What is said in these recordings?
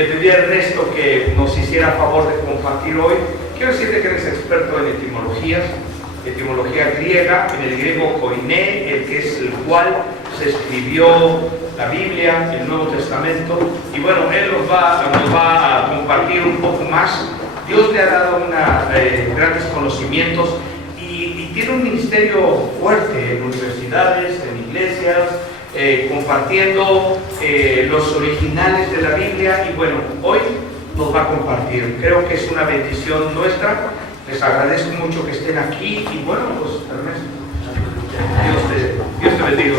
le pedí a Ernesto que nos hiciera favor de compartir hoy. Quiero decirte que eres experto en etimología griega, en el griego koiné, el que es el cual se escribió la Biblia, el Nuevo Testamento, y bueno, él nos va a compartir un poco más. Dios le ha dado grandes conocimientos y tiene un ministerio fuerte en universidades, en iglesias, compartiendo los originales de la Biblia, y bueno, hoy nos va a compartir. Creo que es una bendición nuestra. Les agradezco mucho que estén aquí y bueno, pues Ernesto, Dios te bendiga.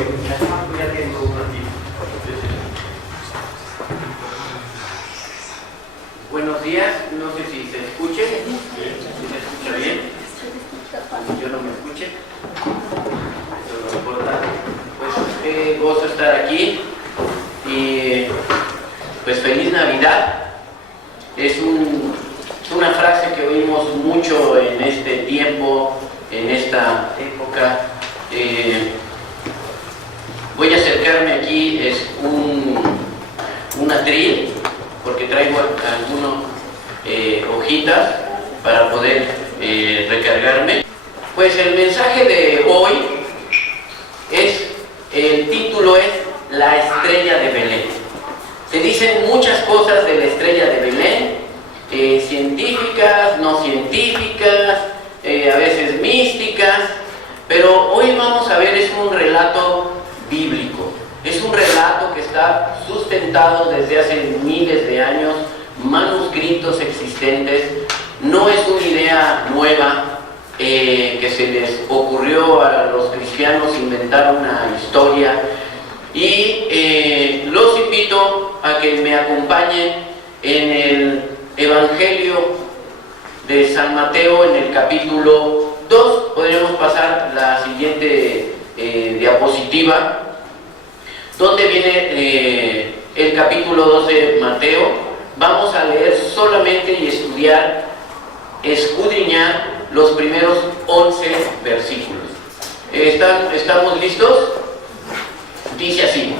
Buenos días, no sé si se escuche, si se escucha bien, yo no me escuche, eso no importa. Pues qué gozo estar aquí y pues feliz Navidad. Es una frase que oímos mucho en este tiempo, en esta época. Voy a acercarme aquí, es un atril, porque traigo algunas hojitas para poder recargarme. Pues el mensaje de hoy el título es La estrella de Belén. Se dicen muchas cosas de la estrella de Belén, científicas, no científicas, a veces místicas, pero hoy vamos a ver, es un relato bíblico. Es un relato que está sustentado desde hace miles de años, manuscritos existentes. No es una idea nueva que se les ocurrió a los cristianos inventar una historia. Y los invito a que me acompañen en el Evangelio de San Mateo, en el capítulo 2. Podríamos pasar la siguiente diapositiva, donde viene el capítulo 2 de Mateo. Vamos a leer solamente y estudiar, escudriñar los primeros 11 versículos. ¿Estamos listos? Dice así: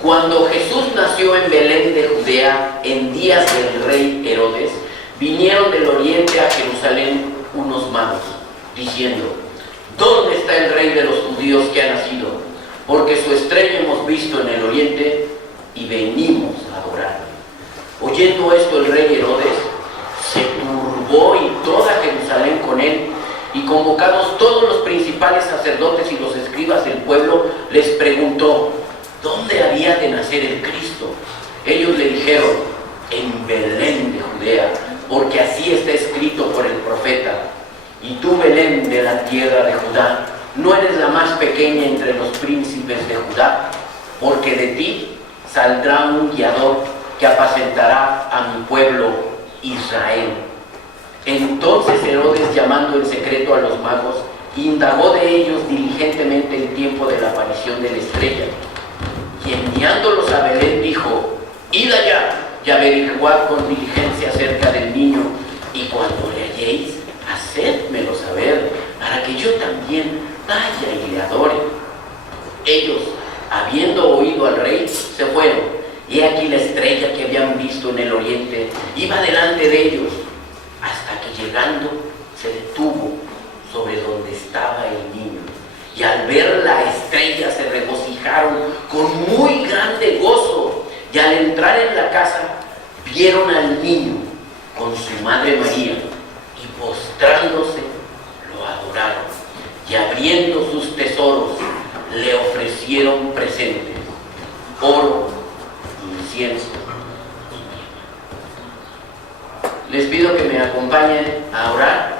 cuando Jesús nació en Belén de Judea, en días del rey Herodes, vinieron del oriente a Jerusalén unos magos, diciendo: ¿dónde está el rey de los judíos que ha nacido? Porque su estrella hemos visto en el oriente y venimos a adorarle. Oyendo esto, el rey Herodes se turbó y toda Jerusalén con él, y convocados todos los principales sacerdotes y los escribas del pueblo, les preguntó: ¿dónde había de nacer el Cristo? Ellos le dijeron: en Belén de Judea, porque así está escrito por el profeta: y tú, Belén, de la tierra de Judá, no eres la más pequeña entre los príncipes de Judá, porque de ti saldrá un guiador que apacentará a mi pueblo Israel. Entonces Herodes, llamando en secreto a los magos, indagó de ellos diligentemente el tiempo de la aparición de la estrella, y enviándolos a Belén dijo: id allá y averiguad con diligencia acerca del niño, y cuando le halléis, hacedmelo saber, para que yo también vaya y le adore. Ellos, habiendo oído al rey, se fueron, y aquí la estrella que habían visto en el oriente iba delante de ellos, hasta que llegando se detuvo sobre donde estaba el niño, y al ver la estrella se regocijaron con muy grande gozo, y al entrar en la casa vieron al niño con su madre María, y postrándose lo adoraron, y abriendo sus tesoros le ofrecieron presentes: oro, incienso. Les pido que me acompañen a orar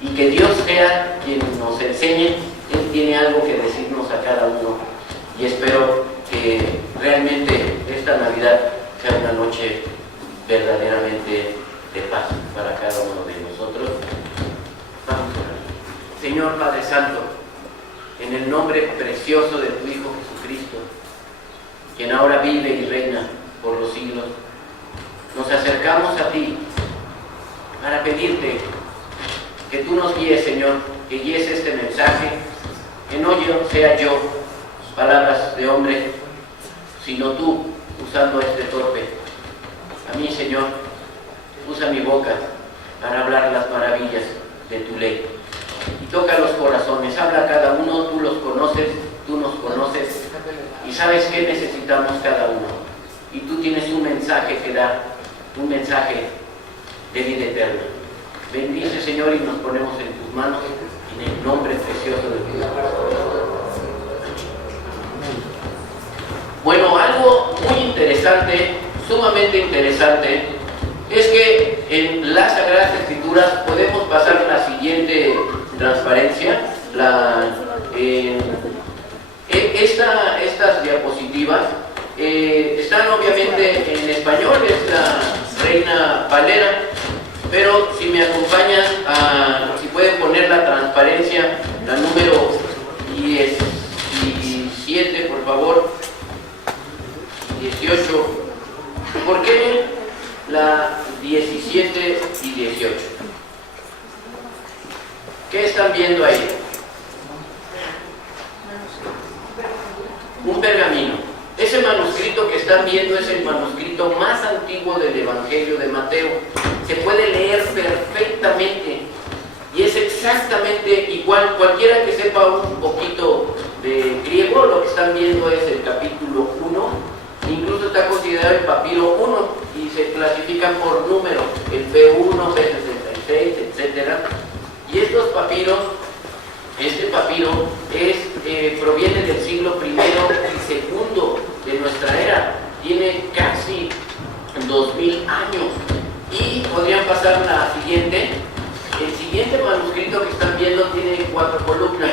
y que Dios sea quien nos enseñe. Él tiene algo que decirnos a cada uno, y espero que realmente esta Navidad sea una noche verdaderamente de paz para cada uno de nosotros. Vamos a orar. Señor Padre Santo, en el nombre precioso de tu Hijo Jesucristo, quien ahora vive y reina por los siglos, nos acercamos a ti para pedirte que tú nos guíes, Señor, que guíes este mensaje, que no sea yo palabras de hombre, sino tú usando este torpe A mí, Señor, usa mi boca para hablar las maravillas de tu ley. Y toca los corazones, habla a cada uno, tú los conoces, tú nos conoces, y sabes qué necesitamos cada uno. Y tú tienes un mensaje que dar, un mensaje de vida eterna. Bendice, Señor, y nos ponemos en tus manos, en el nombre precioso de Jesucristo. Bueno, algo muy interesante, sumamente interesante, es que en las Sagradas Escrituras podemos pasar la siguiente transparencia. Estas diapositivas están obviamente en español, es la Reina Valera, pero si me acompañan, si pueden poner la transparencia, la número 17, por favor, 18, ¿por qué la 17 y 18? ¿Qué están viendo ahí? Un pergamino. Ese manuscrito que están viendo es el manuscrito más antiguo del Evangelio de Mateo. Se puede leer perfectamente y es exactamente igual. Cualquiera que sepa un poquito de griego, lo que están viendo es el capítulo 1. Incluso está considerado el papiro 1 y se clasifican por número, el P1, P66, etc. Y estos papiros, este papiro proviene del siglo I y II de nuestra era, tiene casi 2000 años. Y podrían pasar la siguiente. El siguiente manuscrito que están viendo tiene 4 columnas.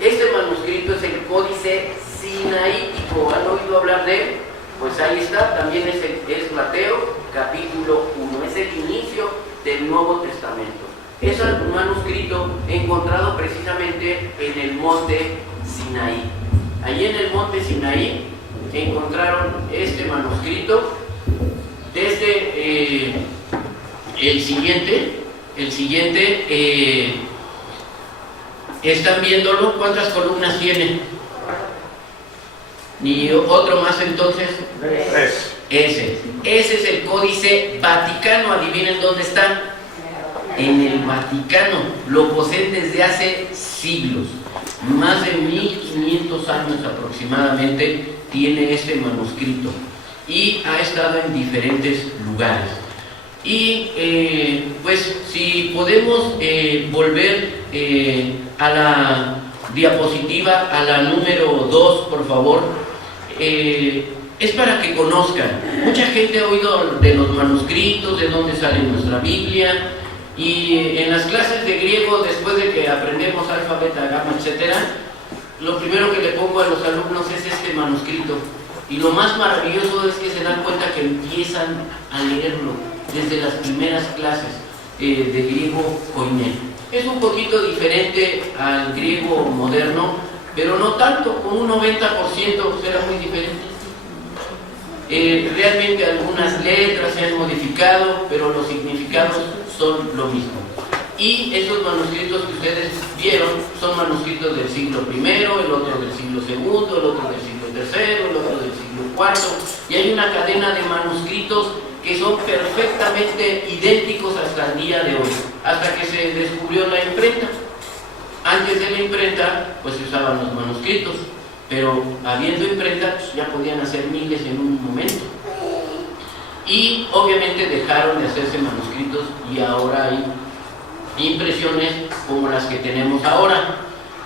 Este manuscrito es el Códice Sinaítico. ¿Han oído hablar de él? Pues ahí está, también es Mateo capítulo 1, es el inicio del Nuevo Testamento. Es un manuscrito encontrado precisamente en el monte Sinaí. Allí en el monte Sinaí encontraron este manuscrito. Desde el siguiente, ¿están viéndolo? ¿Cuántas columnas tiene? Ni otro más entonces. Ese es el Códice Vaticano. Adivinen dónde está. En el Vaticano. Lo poseen desde hace siglos. Más de 1500 años aproximadamente tiene este manuscrito. Y ha estado en diferentes lugares. Y pues si podemos volver a la diapositiva, a la número 2, por favor. Es para que conozcan. Mucha gente ha oído de los manuscritos, de dónde sale nuestra Biblia, y en las clases de griego, después de que aprendemos alfa, beta, gamma, etc., lo primero que le pongo a los alumnos es este manuscrito, y lo más maravilloso es que se dan cuenta que empiezan a leerlo desde las primeras clases de griego koiné. Es un poquito diferente al griego moderno, pero no tanto, con un 90% será muy diferente. Realmente algunas letras se han modificado, pero los significados son lo mismo. Y esos manuscritos que ustedes vieron son manuscritos del siglo I, el otro del siglo II, el otro del siglo III, el otro del siglo IV, y hay una cadena de manuscritos que son perfectamente idénticos hasta el día de hoy, hasta que se descubrió la imprenta. Antes de la imprenta, pues se usaban los manuscritos, pero habiendo imprenta, pues ya podían hacer miles en un momento. Y obviamente dejaron de hacerse manuscritos y ahora hay impresiones como las que tenemos ahora.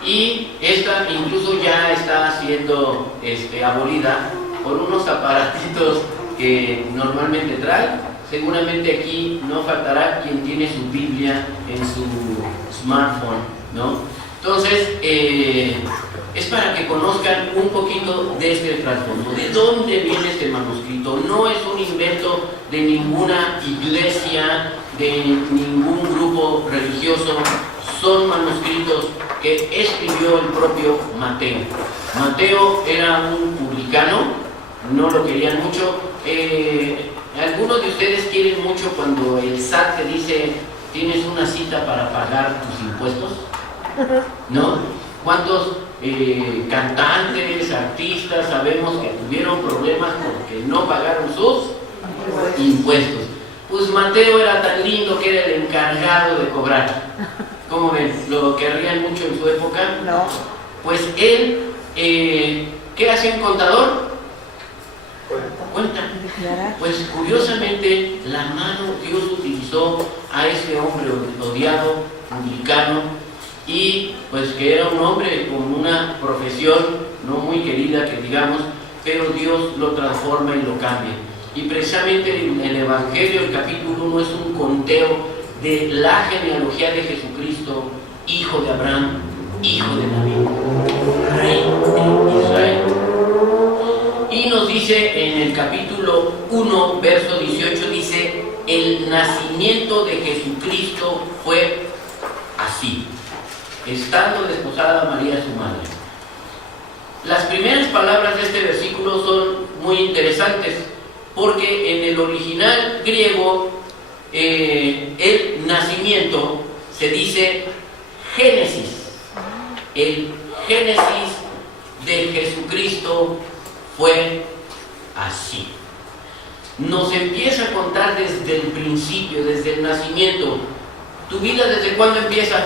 Y esta incluso ya está siendo abolida por unos aparatitos que normalmente trae. Seguramente aquí no faltará quien tiene su Biblia en su smartphone, ¿no? Entonces, es para que conozcan un poquito de este trasfondo, de dónde viene este manuscrito. No es un invento de ninguna iglesia, de ningún grupo religioso. Son manuscritos que escribió el propio Mateo. Mateo era un publicano, no lo querían mucho. Algunos de ustedes quieren mucho cuando el SAT te dice: tienes una cita para pagar tus impuestos, ¿no? ¿Cuántos cantantes, artistas sabemos que tuvieron problemas porque no pagaron sus Impuestos. Pues Mateo era tan lindo que era el encargado de cobrar. ¿Cómo ven? ¿Lo querrían mucho en su época? No. Pues él, ¿qué hacía un contador? Cuenta. Pues curiosamente la mano Dios utilizó a ese hombre odiado, publicano, y pues que era un hombre con una profesión no muy querida, que digamos, pero Dios lo transforma y lo cambia. Y precisamente en el Evangelio, el capítulo 1 es un conteo de la genealogía de Jesucristo, hijo de Abraham, hijo de David, rey de Israel. Y nos dice en el capítulo 1, verso 18, dice: el nacimiento de Jesucristo fue así, estando desposada María su madre. Las primeras palabras de este versículo son muy interesantes, porque en el original griego el nacimiento se dice Génesis. El Génesis de Jesucristo fue así. Nos empieza a contar desde el principio, desde el nacimiento. ¿Tu vida desde cuándo empieza?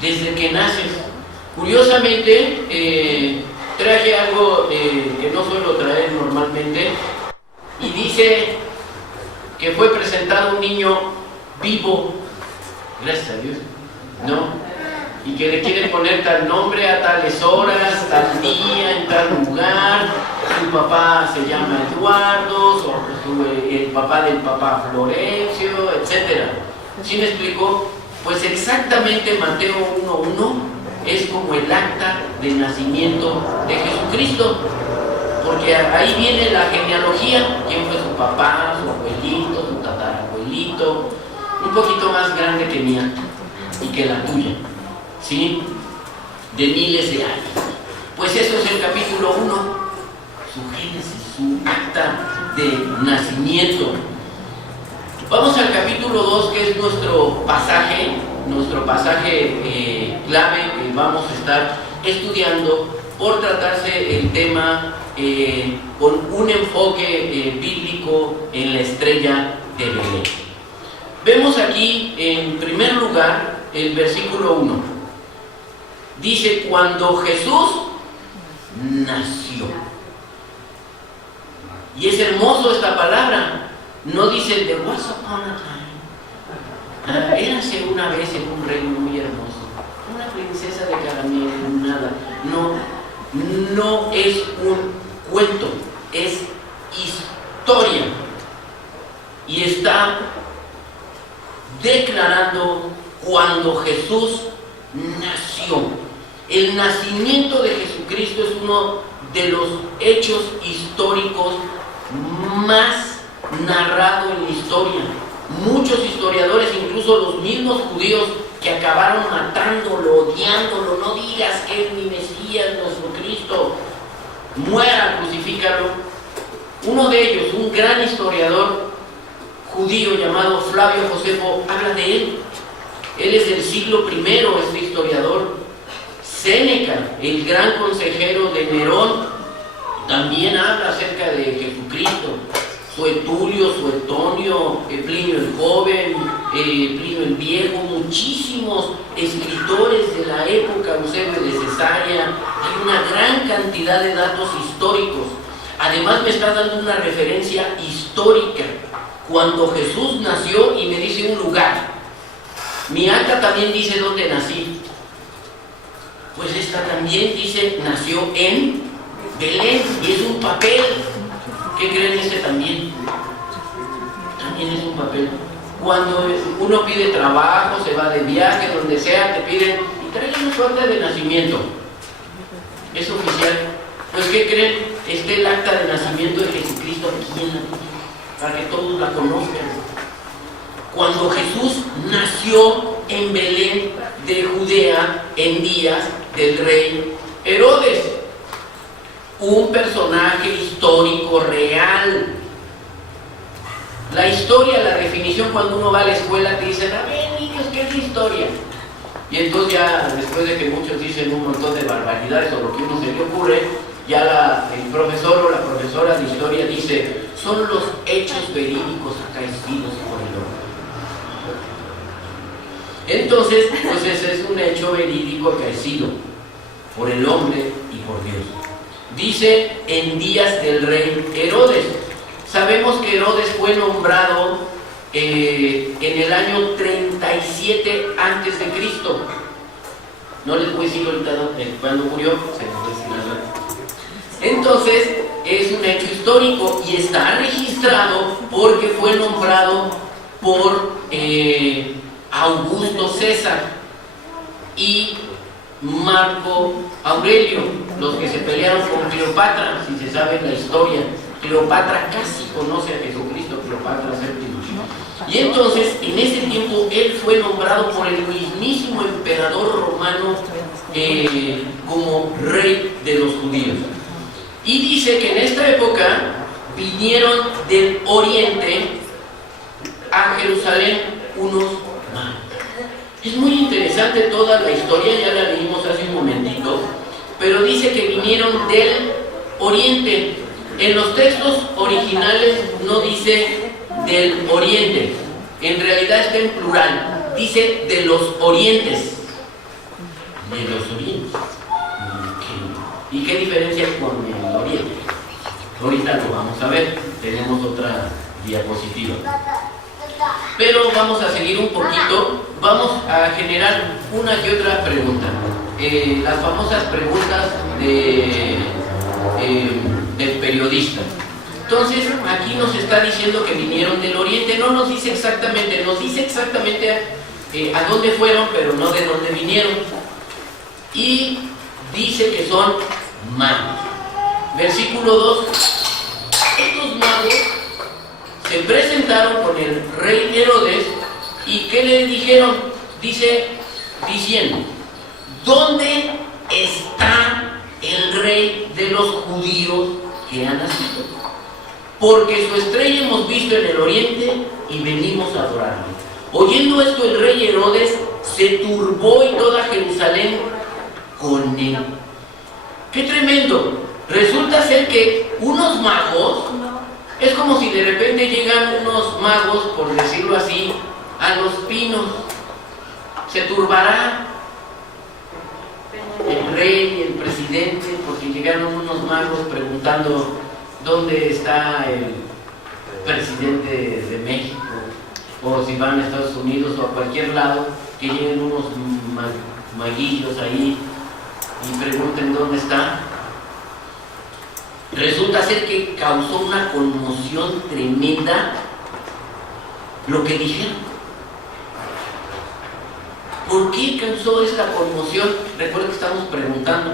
Desde que naces. Curiosamente, traje algo que no suelo traer normalmente, y dice que fue presentado un niño vivo, gracias a Dios, ¿no? Y que le quieren poner tal nombre a tales horas, tal día, en tal lugar. Su papá se llama Eduardo, el papá del papá Florencio, etc. ¿Sí me explico? Pues exactamente Mateo 1:1 es como el acta de nacimiento de Jesucristo, porque ahí viene la genealogía: quién fue su papá, su abuelito, su tatarabuelito, un poquito más grande que mía y que la tuya, ¿sí? De miles de años. Pues eso es el capítulo 1, su génesis, su acta de nacimiento. Vamos al capítulo 2, que es nuestro pasaje clave que vamos a estar estudiando por tratarse el tema con un enfoque bíblico en la estrella de Belén. Vemos aquí en primer lugar el versículo 1. Dice: cuando Jesús nació. Y es hermoso esta palabra. No dice "there was upon a time". Érase una vez en un reino muy hermoso, una princesa de caramelo, nada. No es un cuento, es historia. Y está declarando cuando Jesús nació. El nacimiento de Jesucristo es uno de los hechos históricos más narrado en la historia. Muchos historiadores, incluso los mismos judíos que acabaron matándolo, odiándolo: no digas que es mi Mesías, nuestro Cristo, muera, crucifícalo. Uno de ellos, un gran historiador judío llamado Flavio Josefo, habla de él. Él es del siglo I, este historiador. Séneca, el gran consejero de Nerón, también habla acerca de Jesucristo. Suetulio, Suetonio, Plinio el Joven, Plinio el Viejo, muchísimos escritores de la época, Eusebio de Cesarea. Hay una gran cantidad de datos históricos. Además me está dando una referencia histórica. Cuando Jesús nació, y me dice un lugar. Mi acta también dice dónde nací. Pues esta también dice nació en Belén, y es un papel. ¿Qué creen? Ese también es un papel. Cuando uno pide trabajo, se va de viaje, donde sea, te piden y traen su acta de nacimiento. Es oficial. Pues ¿qué creen? Está el acta de nacimiento de Jesucristo aquí en la Biblia, para que todos la conozcan. Cuando Jesús nació en Belén de Judea en días del rey Herodes, un personaje histórico real. La historia, la definición, cuando uno va a la escuela te dicen: a ver, niños, ¿qué es la historia? Y entonces ya, después de que muchos dicen un montón de barbaridades o lo que uno se le ocurre, ya el profesor o la profesora de historia dice, son los hechos verídicos acaecidos por el hombre. Entonces, pues ese es un hecho verídico acaecido por el hombre y por Dios. Dice, en días del rey Herodes. Sabemos que Herodes fue nombrado en el año 37 antes de Cristo. No les voy a decir ahorita cuándo murió, se los voy a decir al rato. Entonces, es un hecho histórico y está registrado porque fue nombrado por Augusto César y Marco Aurelio, los que se pelearon con Cleopatra, si se sabe la historia. Cleopatra casi conoce a Jesucristo, Cleopatra VII. Y entonces, en ese tiempo, él fue nombrado por el mismísimo emperador romano como rey de los judíos. Y dice que en esta época vinieron del oriente a Jerusalén unos magos. Es muy interesante toda la historia, ya la leímos hace un momentito, pero dice que vinieron del oriente. En los textos originales no dice del oriente, en realidad está en plural, dice de los orientes. De los orientes. ¿Y qué diferencia con el oriente? Ahorita lo vamos a ver, tenemos otra diapositiva. Pero vamos a seguir un poquito, vamos a generar una y otra pregunta. Las famosas preguntas del periodista. Entonces, aquí nos está diciendo que vinieron del oriente, no nos dice exactamente, nos dice exactamente a dónde fueron, pero no de dónde vinieron. Y dice que son magos. Versículo 2. Estos magos se presentaron con el rey Herodes y ¿qué le dijeron? Dice, diciendo, ¿dónde está el rey de los judíos que ha nacido? Porque su estrella hemos visto en el oriente y venimos a adorarle. Oyendo esto, el rey Herodes se turbó y toda Jerusalén con él. ¡Qué tremendo! Resulta ser que unos magos, es como si de repente llegan unos magos, por decirlo así, a Los Pinos. Se turbará el rey, el presidente, porque llegaron unos magos preguntando dónde está el presidente de México, o si van a Estados Unidos o a cualquier lado, que lleguen unos maguillos ahí y pregunten dónde está. Resulta ser que causó una conmoción tremenda lo que dijeron. ¿Por qué causó esta conmoción? Recuerdo que estamos preguntando.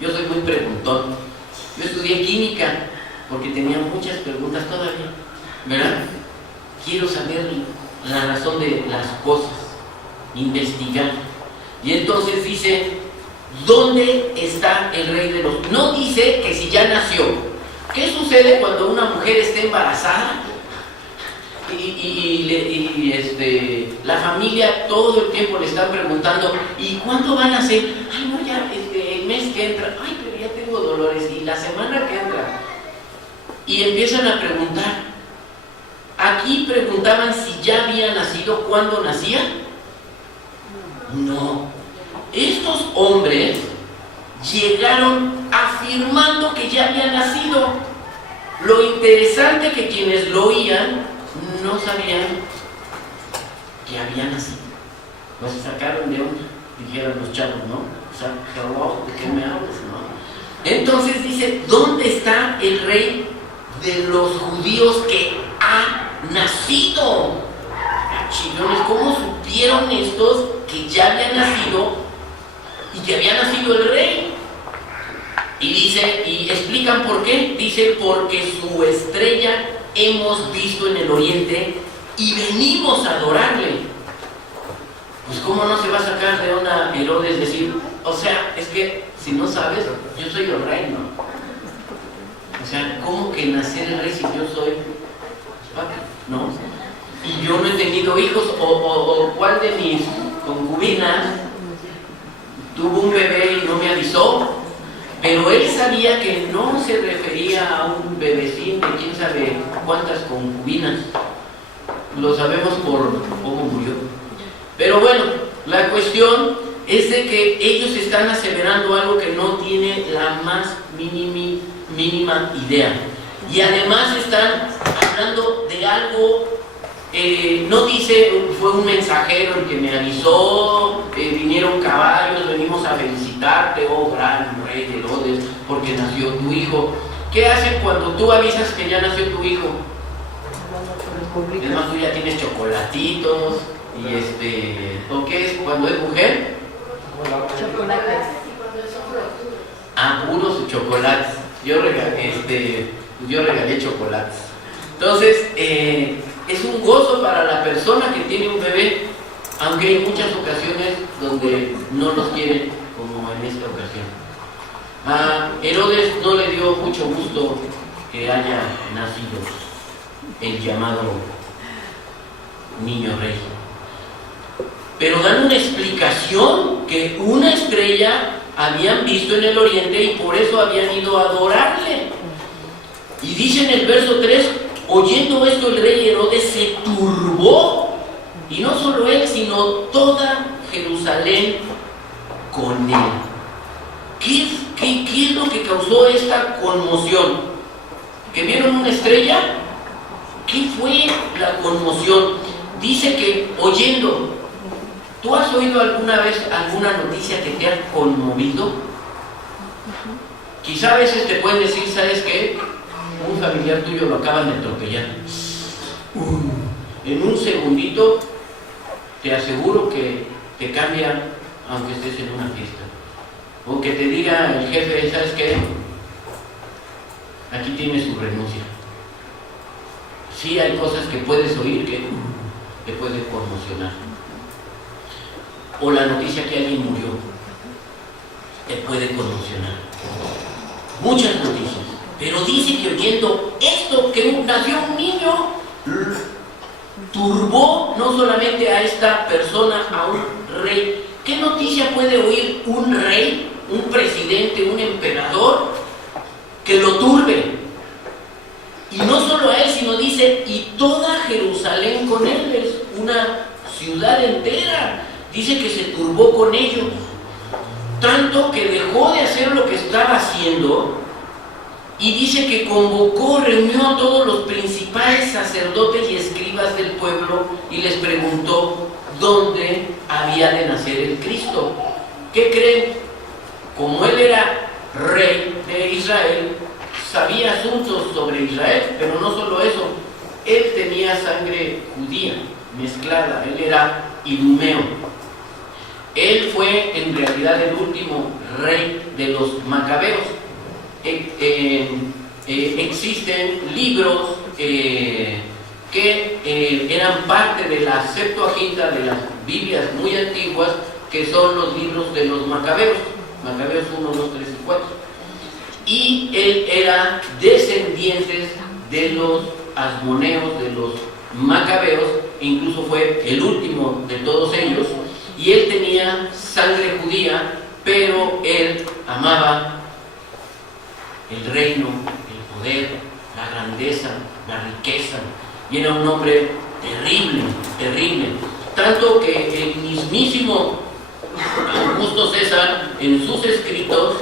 Yo soy muy preguntón. Yo estudié química porque tenía muchas preguntas todavía, ¿verdad? Quiero saber la razón de las cosas, investigar. Y entonces dice, ¿dónde está el rey de los...? No dice que si ya nació. ¿Qué sucede cuando una mujer está embarazada? La familia todo el tiempo le está preguntando, ¿y cuándo van a nacer? Ay, no, ya el mes que entra, ay, pero ya tengo dolores, y la semana que entra. Y empiezan a preguntar. Aquí preguntaban si ya había nacido, ¿cuándo nacía? No. Estos hombres llegaron afirmando que ya había nacido. Lo interesante que quienes lo oían no sabían que había nacido. Pues se sacaron de onda, dijeron los chavos, ¿no? O sea, ¿de qué me hablas, no? Entonces dice, ¿dónde está el rey de los judíos que ha nacido? Chillones, ¿cómo supieron estos que ya había nacido y que había nacido el rey? Y dice, y explican por qué. Dice, porque su estrella hemos visto en el oriente y venimos a adorarle. Pues cómo no se va a sacar de onda Herodes decir, o sea, es que si no sabes, yo soy el rey, ¿no? O sea, ¿cómo que nacer el rey si yo soy papi? ¿No? Y yo no he tenido hijos, o cuál de mis concubinas tuvo un bebé y no me avisó. Pero él sabía que no se refería a un bebecín de quién sabe cuántas concubinas. Lo sabemos por cómo murió. Pero bueno, la cuestión es de que ellos están aseverando algo que no tiene la más mínima idea. Y además están hablando de algo, no dice fue un mensajero el que me avisó, vinieron caballos, venimos a felicitarte, oh gran rey Herodes, porque nació tu hijo. ¿Qué hacen cuando tú avisas que ya nació tu hijo? Es más, tú ya tienes chocolatitos y ¿o qué es cuando es mujer? Chocolates. Ah, puros chocolates. Yo regalé chocolates. Entonces, es un gozo para la persona que tiene un bebé, aunque hay muchas ocasiones donde no los quieren, como en esta ocasión. A Herodes no le dio mucho gusto que haya nacido el llamado niño rey. Pero dan una explicación que una estrella habían visto en el oriente y por eso habían ido a adorarle. Y dice en el verso 3, oyendo esto el rey Herodes se turbó, y no solo él, sino toda Jerusalén con él. ¿Qué es lo que causó esta conmoción? ¿Que vieron una estrella? ¿Qué fue la conmoción? Dice que oyendo. ¿Tú has oído alguna vez alguna noticia que te ha conmovido? Quizá a veces te pueden decir, ¿sabes qué? Un familiar tuyo lo acaban de atropellar. En un segundito te aseguro que te cambia, aunque estés en una fiesta. O que te diga el jefe, ¿sabes qué? Aquí tienes su renuncia. Sí hay cosas que puedes oír que te pueden conmocionar. O la noticia que alguien murió te puede conmocionar. Muchas noticias. Pero dice que oyendo esto, que nació un niño, turbó no solamente a esta persona, a un rey. ¿Qué noticia puede oír un rey, un presidente, un emperador que lo turbe? Y no solo a él, sino dice, y toda Jerusalén con él, es una ciudad entera. Dice que se turbó con ellos, tanto que dejó de hacer lo que estaba haciendo, y dice que convocó, reunió a todos los principales sacerdotes y escribas del pueblo y les preguntó dónde había de nacer el Cristo. ¿Qué creen? Como él era rey de Israel, sabía asuntos sobre Israel, pero no solo eso, él tenía sangre judía mezclada, él era idumeo. Él fue en realidad el último rey de los macabeos. Existen libros que eran parte de la Septuaginta de las Biblias muy antiguas, que son los libros de los macabeos, Macabeos 1, 2, 3 y 4. Y él era descendiente de los asmoneos, de los macabeos, e incluso fue el último de todos ellos. Y él tenía sangre judía, pero él amaba el reino, el poder, la grandeza, la riqueza, y era un hombre terrible, terrible. Tanto que el mismísimo Augusto César, en sus escritos,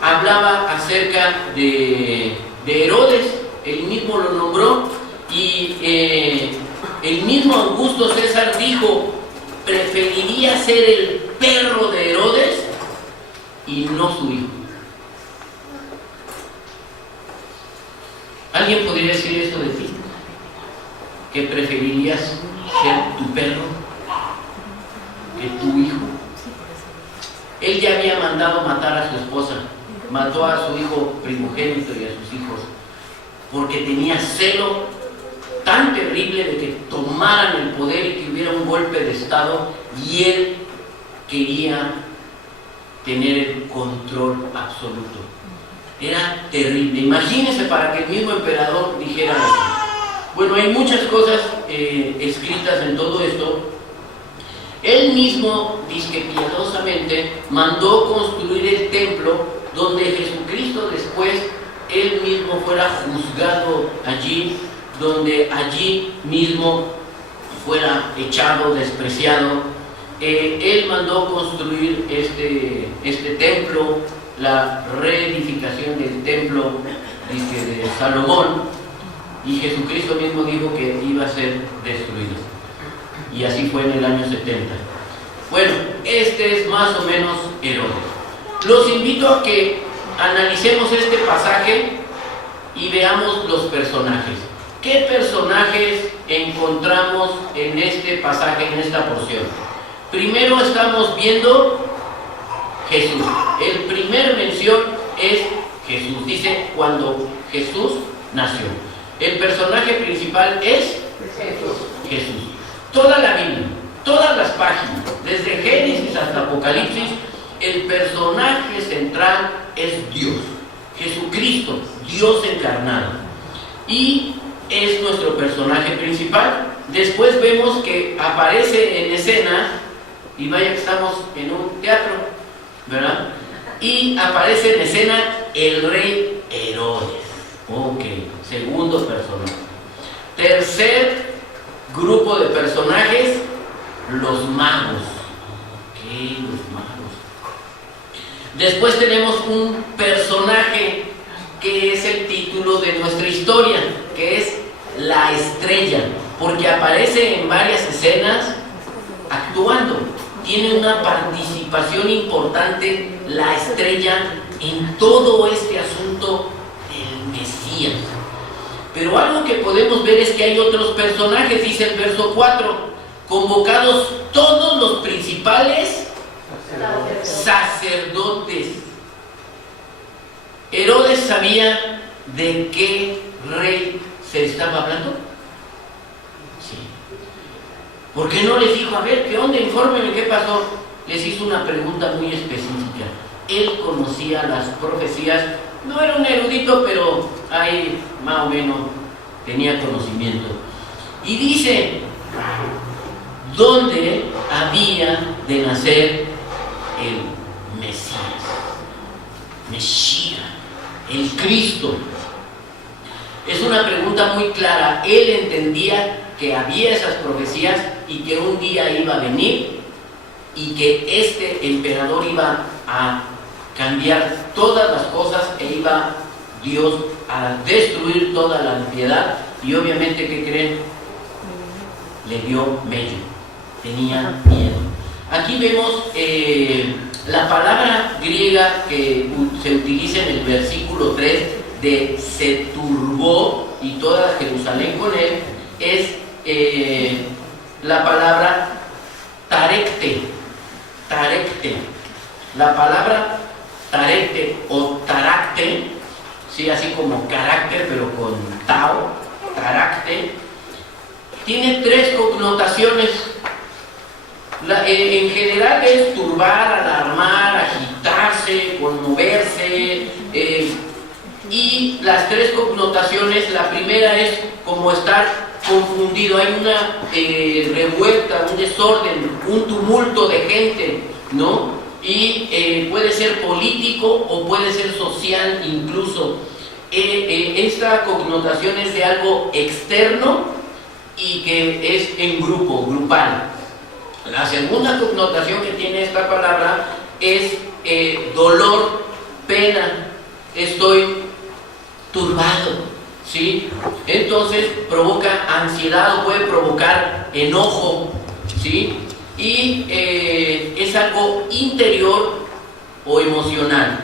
hablaba acerca de Herodes, él mismo lo nombró, y el mismo Augusto César dijo, preferiría ser el perro de Herodes y no su hijo. ¿Alguien podría decir eso de ti? ¿Que preferirías ser tu perro que tu hijo? Él ya había mandado matar a su esposa, mató a su hijo primogénito y a sus hijos, porque tenía celo tan terrible de que tomaran el poder y que hubiera un golpe de estado, y él quería tener el control absoluto. Era terrible. Imagínense, para que el mismo emperador dijera eso. Bueno, hay muchas cosas escritas en todo esto, Él mismo, dice que piadosamente, mandó construir el templo donde Jesucristo después, él mismo fuera juzgado allí, donde allí mismo fuera echado, despreciado. Él mandó construir este templo, la reedificación del templo, dice, de Salomón, y Jesucristo mismo dijo que iba a ser destruido. Y así fue en el año 70. Bueno, este es más o menos Herodes. Los invito a que analicemos este pasaje y veamos los personajes. ¿Qué personajes encontramos en este pasaje, en esta porción? Primero estamos viendo Jesús. El primer mención es Jesús. Dice cuando Jesús nació. El personaje principal es Jesús. Toda la Biblia, todas las páginas, desde Génesis hasta Apocalipsis, el personaje central es Dios, Jesucristo, Dios encarnado. Y es nuestro personaje principal. Después vemos que aparece en escena, y vaya que estamos en un teatro, ¿verdad? Y aparece en escena el rey Herodes. Ok, segundo personaje. Tercer grupo de personajes, los magos. ¿Qué? Los magos. Después tenemos un personaje que es el título de nuestra historia, que es la estrella, porque aparece en varias escenas actuando. Tiene una participación importante la estrella en todo este asunto del Mesías. Pero algo que podemos ver es que hay otros personajes, dice el verso 4, convocados todos los principales sacerdotes. ¿Herodes sabía de qué rey se estaba hablando? Sí. ¿Por qué no les dijo, a ver, qué onda, infórmenme qué pasó? Les hizo una pregunta muy específica. Él conocía las profecías, no era un erudito, pero ahí más o menos tenía conocimiento. Y dice, ¿dónde había de nacer el Mesías, el Cristo? Es una pregunta muy clara. Él entendía que había esas profecías y que un día iba a venir y que este emperador iba a cambiar todas las cosas e iba Dios a destruir toda la impiedad. Y obviamente, ¿qué creen? Le dio mello, tenía miedo. Aquí vemos la palabra griega que se utiliza en el versículo 3 de se turbó y toda Jerusalén con él, es la palabra tarecte. La palabra tarecte o taracte, sí, así como carácter pero con tao, taracte, tiene tres connotaciones. En general es turbar, alarmar, agitarse, conmoverse, y las tres connotaciones, la primera es como estar confundido, hay una revuelta, un desorden, un tumulto de gente, ¿no? Y puede ser político o puede ser social incluso. Esta connotación es de algo externo y que es en grupo, grupal. La segunda connotación que tiene esta palabra es dolor, pena, estoy turbado, ¿sí? Entonces provoca ansiedad o puede provocar enojo, ¿sí? Y es algo interior o emocional.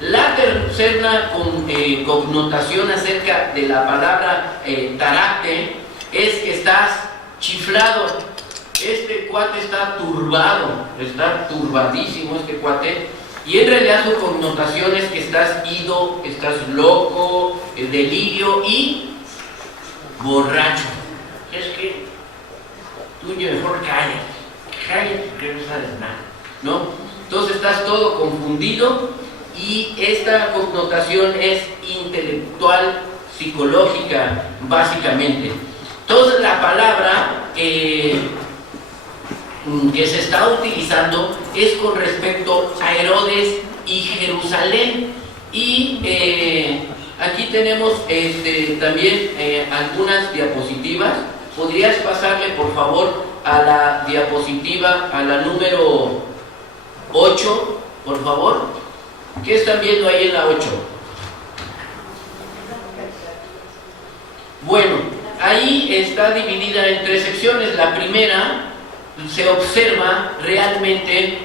La tercera connotación acerca de la palabra taracte es que estás chiflado. Este cuate está turbado, está turbadísimo este cuate, y en realidad su connotación es que estás ido, estás loco, el delirio y borracho. Es que tú mejor cállate porque no sabes nada, ¿no? Entonces estás todo confundido y esta connotación es intelectual, psicológica, básicamente. Entonces la palabra que se está utilizando es con respecto a Herodes y Jerusalén. Y aquí tenemos también algunas diapositivas. ¿Podrías pasarle por favor a la diapositiva, a la número 8, por favor? ¿Qué están viendo ahí en la 8? Bueno, ahí está dividida en 3 secciones. La primera, se observa realmente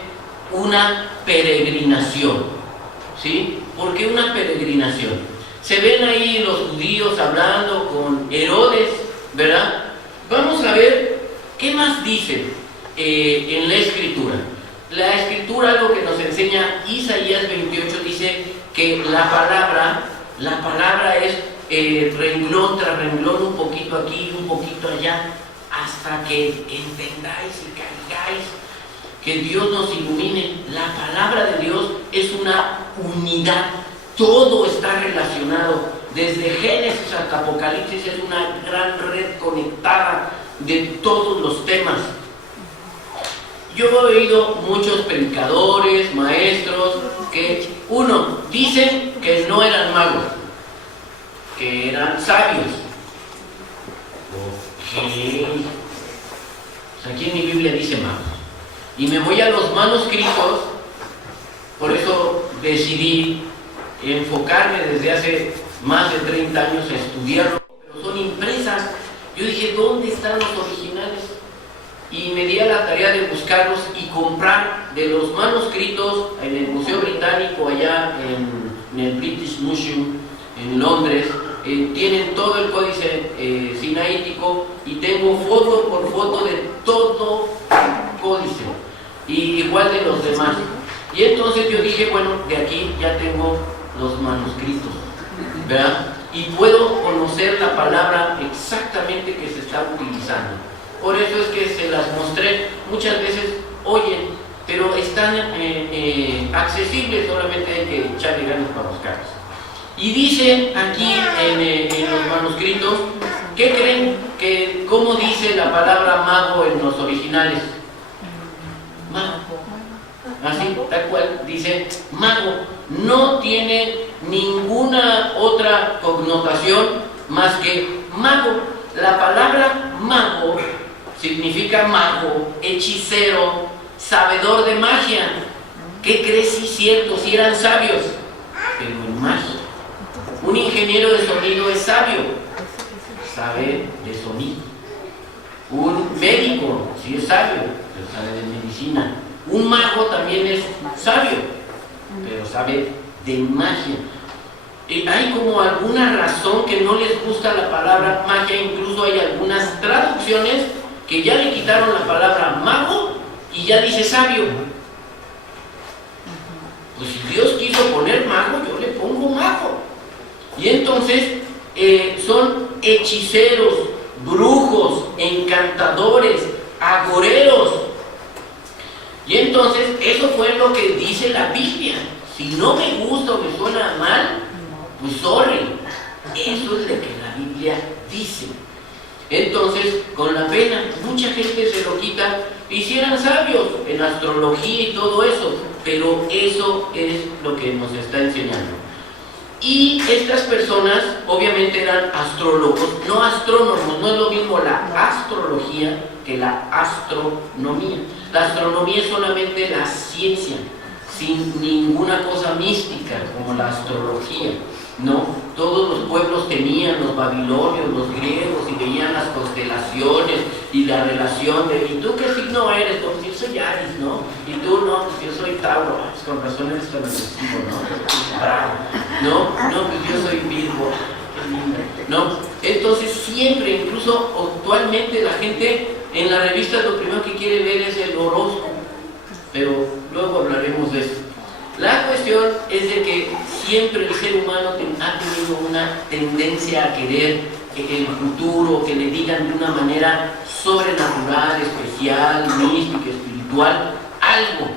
una peregrinación. ¿Sí? ¿Por qué una peregrinación? Se ven ahí los judíos hablando con Herodes, ¿verdad? Vamos a ver qué más dice en la Escritura. La Escritura, lo que nos enseña Isaías 28, dice que la palabra es renglón tras renglón, un poquito aquí, un poquito allá, hasta que entendáis y caigáis, que Dios nos ilumine. La palabra de Dios es una unidad, todo está relacionado, desde Génesis hasta Apocalipsis es una gran red conectada de todos los temas. Yo he oído muchos predicadores, maestros, que dicen que no eran magos, que eran sabios. Ok. Pues aquí en mi Biblia dice magos. Y me voy a los manuscritos, por eso decidí enfocarme desde hace más de 30 años a estudiarlo, pero son impresas. Yo dije, ¿dónde están los originales? Y me di a la tarea de buscarlos y comprar de los manuscritos en el Museo Británico, allá en el British Museum, en Londres. Tienen todo el códice sinaítico y tengo foto por foto de todo el códice, y igual de los demás. Y entonces yo dije, bueno, de aquí ya tengo los manuscritos, ¿verdad? Y puedo conocer la palabra exactamente que se está utilizando. Por eso es que se las mostré. Muchas veces oyen, pero están accesibles, solamente hay que echarle ganas para buscarlos. Y dice aquí en los manuscritos, ¿qué creen? ¿Cómo dice la palabra mago en los originales? Mago. Así, tal cual, dice mago. No tiene ninguna otra connotación más que mago. La palabra mago significa mago, hechicero, sabedor de magia. ¿Qué crees si es cierto? Si eran sabios, pero en magia. Un ingeniero de sonido es sabio, sabe de sonido. Un médico, sí es sabio, pero sabe de medicina. Un mago también es sabio, pero sabe de magia. Hay como alguna razón que no les gusta la palabra magia. Incluso hay algunas traducciones que ya le quitaron la palabra mago y ya dice sabio. Pues si Dios quiso poner mago, yo le pongo mago. Y entonces son hechiceros, brujos, encantadores, agoreros. Y entonces eso fue lo que dice la Biblia. Si no me gusta o me suena mal, pues sorry. Eso es lo que la Biblia dice. Entonces, con la pena, mucha gente se lo quita. Y si eran sabios en astrología y todo eso, pero eso es lo que nos está enseñando. Y estas personas obviamente eran astrólogos, no astrónomos. No es lo mismo la astrología que la astronomía. La astronomía es solamente la ciencia, sin ninguna cosa mística como la astrología, ¿no? Todos los pueblos tenían, los babilonios, los griegos, y veían las constelaciones y la relación de, ¿y tú qué signo eres? No, pues yo soy Aries, ¿no? Y tú, no, pues yo soy Tauro. Pues con razón eres tan agresivo, ¿no? Bravo. No, pues yo soy Virgo, ¿no? Entonces siempre, incluso actualmente, la gente en la revista lo primero que quiere ver es el horóscopo, pero luego hablaremos de eso. La cuestión es de que siempre el ser humano ha tenido una tendencia a querer el futuro, que le digan de una manera sobrenatural, especial, mística, espiritual, algo.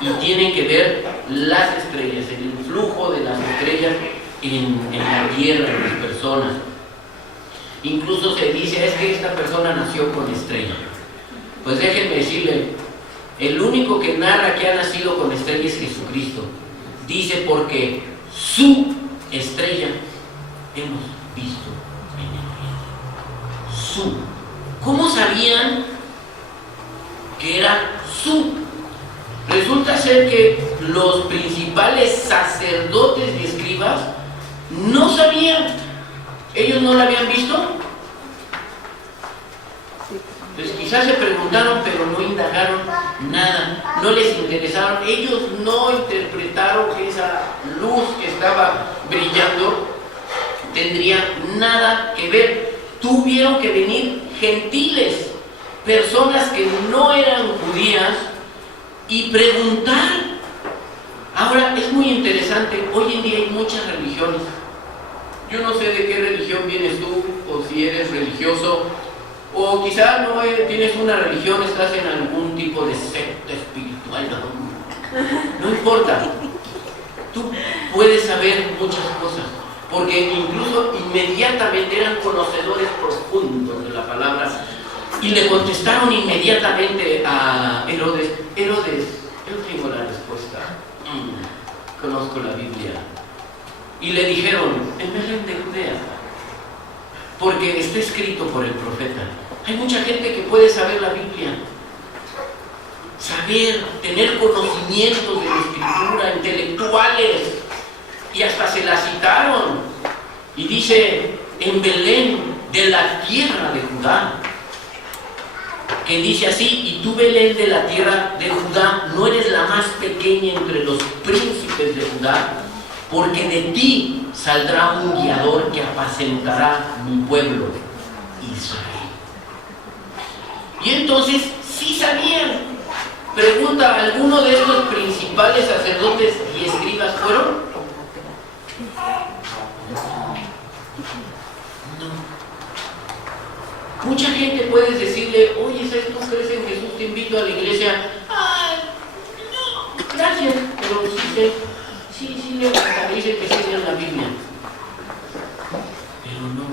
Y tienen que ver las estrellas, el influjo de las estrellas en la tierra, en las personas. Incluso se dice, es que esta persona nació con estrella. Pues déjenme decirle, El único que narra que ha nacido con estrella es Jesucristo. Dice, porque su estrella hemos visto en el cielo. Su. ¿Cómo sabían que era su? Resulta ser que los principales sacerdotes y escribas no sabían. ¿Ellos no la habían visto? Pues quizás se preguntaron, pero no indagaron nada, no les interesaron. Ellos no interpretaron que esa luz que estaba brillando tendría nada que ver. Tuvieron que venir gentiles, personas que no eran judías, y preguntar. Ahora es muy interesante, hoy en día hay muchas religiones. Yo no sé de qué religión vienes tú, o si eres religioso, o quizá no tienes una religión, estás en algún tipo de secta espiritual, no importa. Tú puedes saber muchas cosas, porque incluso inmediatamente eran conocedores profundos de la palabra, y le contestaron inmediatamente a Herodes: Herodes, yo tengo la respuesta, conozco la Biblia. Y le dijeron: en Belén de Judea, porque está escrito por el profeta. Hay mucha gente que puede saber la Biblia, saber, tener conocimientos de la escritura, intelectuales, y hasta se la citaron. Y dice: en Belén de la tierra de Judá, que dice así: y tú, Belén de la tierra de Judá, no eres la más pequeña entre los príncipes de Judá, porque de ti saldrá un guiador que apacentará mi pueblo, Israel. Y entonces sí sabían. Pregunta: ¿alguno de estos principales sacerdotes y escribas fueron? No. Mucha gente puedes decirle: oye, ¿sabes? ¿Tú crees en Jesús? Te invito a la iglesia. Ay, no, gracias, pero sí sé. Sí, leo, dice que sí lean la Biblia, pero no